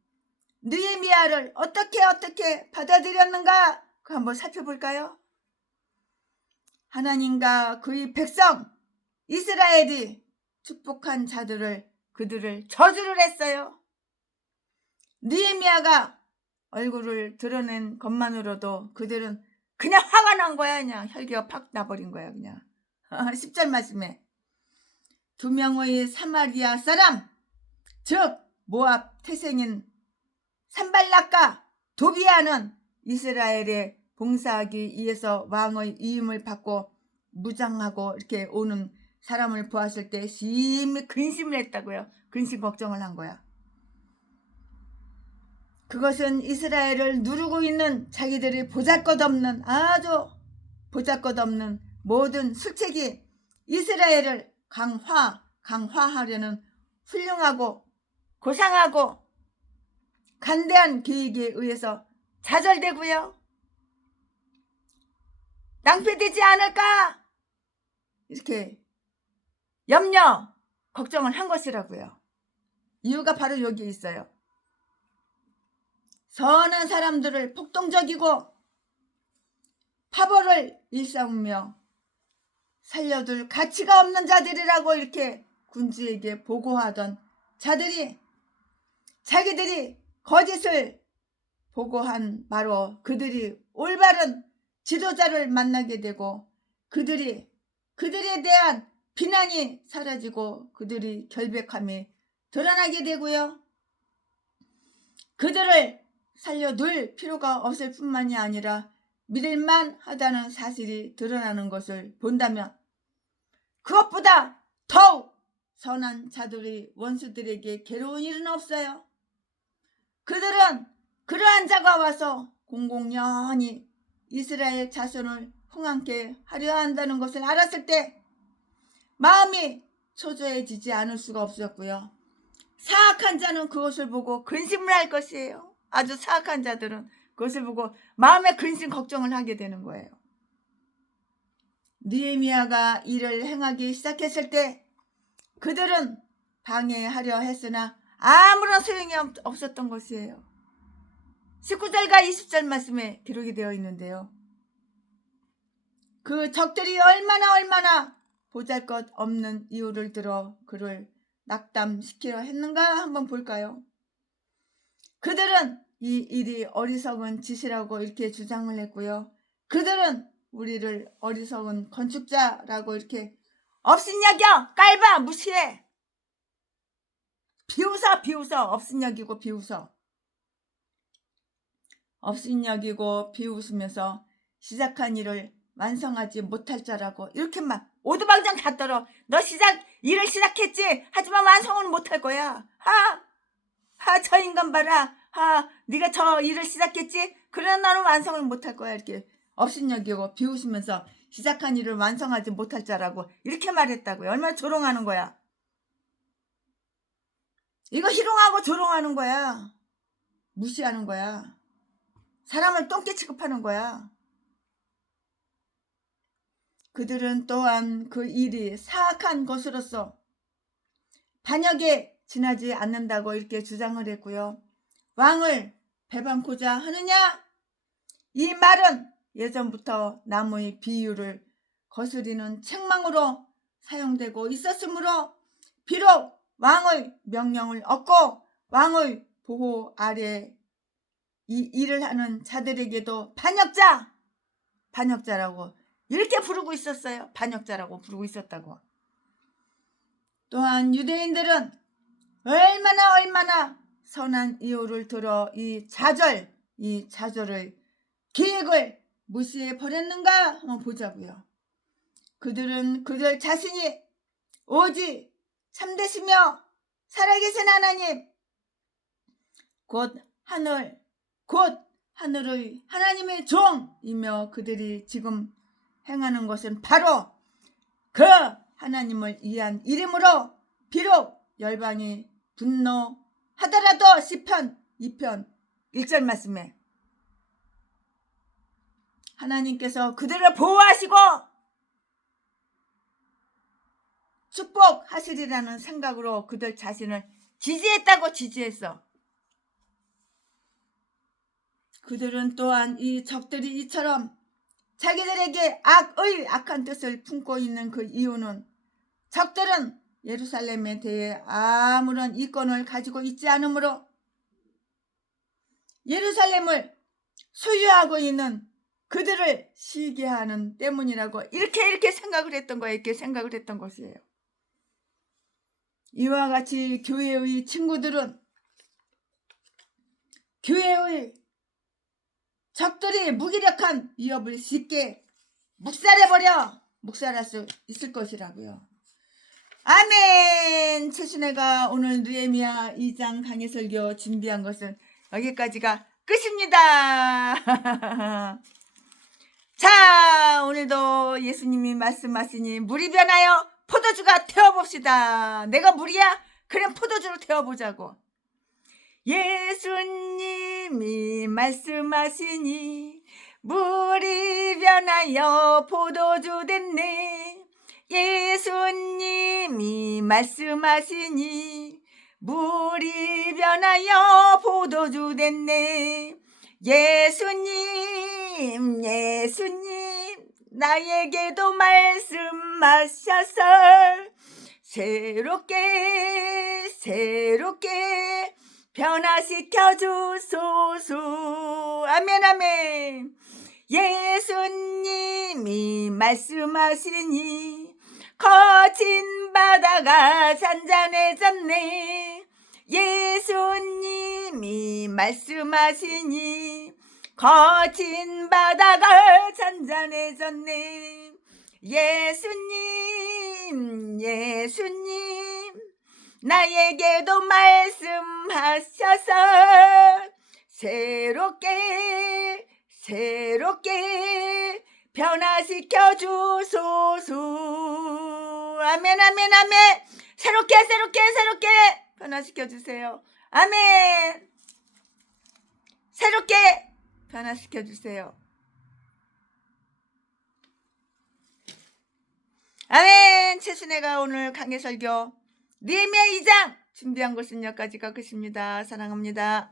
느헤미야를 어떻게 받아들였는가? 그 한번 살펴볼까요? 하나님과 그의 백성 이스라엘이 축복한 자들을 그들을 저주를 했어요. 느헤미야가 얼굴을 드러낸 것만으로도 그들은 그냥 화가 난 거야. 그냥 혈기가 팍 나버린 거야. 그냥 10절 말씀에 2명의 사마리아 사람 즉 모압 태생인 산발락과 도비아는 이스라엘에 봉사하기 위해서 왕의 위임을 받고 무장하고 이렇게 오는 사람을 보았을 때 심히 근심을 했다고요. 근심 걱정을 한 거야. 그것은 이스라엘을 누르고 있는 자기들이 아주 보잘것없는 모든 술책이 이스라엘을 강화하려는 훌륭하고 고상하고 간대한 계획에 의해서 좌절되고요. 낭패되지 않을까? 이렇게 염려, 걱정을 한 것이라고요. 이유가 바로 여기에 있어요. 선한 사람들을 폭동적이고 파벌을 일삼으며 살려둘 가치가 없는 자들이라고 이렇게 군주에게 보고하던 자들이 자기들이 거짓을 보고한 바로 그들이 올바른 지도자를 만나게 되고 그들에 대한 비난이 사라지고 그들이 결백함이 드러나게 되고요. 그들을 살려둘 필요가 없을 뿐만이 아니라 믿을만 하다는 사실이 드러나는 것을 본다면 그것보다 더욱 선한 자들이 원수들에게 괴로운 일은 없어요. 그들은 그러한 자가 와서 공공연히 이스라엘 자손을 흥황케 하려 한다는 것을 알았을 때 마음이 초조해지지 않을 수가 없었고요. 사악한 자는 그것을 보고 근심을 할 것이에요. 아주 사악한 자들은 그것을 보고 마음의 근심 걱정을 하게 되는 거예요. 느헤미야가 일을 행하기 시작했을 때 그들은 방해하려 했으나 아무런 소용이 없었던 것이에요. 19절과 20절 말씀에 기록이 되어 있는데요. 그 적들이 얼마나 보잘것없는 이유를 들어 그를 낙담시키려 했는가 한번 볼까요? 그들은 이 일이 어리석은 짓이라고 이렇게 주장을 했고요. 그들은 우리를 어리석은 건축자라고 이렇게 업신여겨, 깔봐, 무시해, 비웃어, 업신여기고 비웃어. 업신여기고 비웃으면서 시작한 일을 완성하지 못할 자라고 이렇게 막 오두방정 다 떨어. 너 일을 시작했지? 하지만 완성은 못할 거야. 저 인간 봐라. 네가 저 일을 시작했지? 그러나 너는 완성을 못할 거야. 이렇게 업신여기고 비웃으면서 시작한 일을 완성하지 못할 자라고 이렇게 말했다고요. 얼마나 조롱하는 거야. 이거 희롱하고 조롱하는 거야. 무시하는 거야. 사람을 똥개 취급하는 거야. 그들은 또한 그 일이 사악한 것으로서 반역에 지나지 않는다고 이렇게 주장을 했고요. 왕을 배반코자 하느냐? 이 말은 예전부터 나무의 비유를 거스리는 책망으로 사용되고 있었으므로 비록 왕의 명령을 얻고 왕의 보호 아래 이 일을 하는 자들에게도 반역자라고 이렇게 부르고 있었어요. 반역자라고 부르고 있었다고. 또한 유대인들은 얼마나 선한 이유를 들어 이 좌절의 계획을 무시해 버렸는가 한번 보자고요. 그들은 그들 자신이 오직 참되시며 살아계신 하나님 곧 하늘의 하나님의 종이며 그들이 지금 행하는 것은 바로 그 하나님을 위한 일이므로 비록 열방이 분노하더라도 시편 2편 1절 말씀에 하나님께서 그들을 보호하시고 축복하시리라는 생각으로 그들 자신을 지지했어. 그들은 또한 이 적들이 이처럼 자기들에게 악한 뜻을 품고 있는 그 이유는 적들은 예루살렘에 대해 아무런 이권을 가지고 있지 않으므로 예루살렘을 소유하고 있는 그들을 시기하는 때문이라고 이렇게 생각을 했던 거예요. 이렇게 생각을 했던 것이에요. 이와 같이 교회의 친구들은 교회의 적들이 무기력한 위협을 쉽게 묵살할 수 있을 것이라고요. 아멘. 최순애가 오늘 느헤미야 2장 강의 설교 준비한 것은 여기까지가 끝입니다. 자, 오늘도 예수님이 말씀하시니 물이 변하여 포도주가 되어봅시다. 내가 물이야? 그럼 포도주로 되어보자고. 예수님이 말씀하시니 물이 변하여 포도주 됐네. 예수님이 말씀하시니 물이 변하여 포도주 됐네. 예수님 나에게도 말씀하셔서 새롭게 변화시켜 주소서. 아멘. 예수님이 말씀하시니 거친 바다가 잔잔해졌네. 예수님이 말씀하시니 거친 바다가 잔잔해졌네. 예수님 나에게도 말씀하셔서 새롭게 변화시켜 주소서. 아멘. 새롭게 변화시켜 주세요. 아멘. 새롭게 변화시켜 주세요. 아멘. 최순애가 오늘 강해 설교 느헤미야 2장 준비한 것은 여기까지가 끝입니다. 사랑합니다.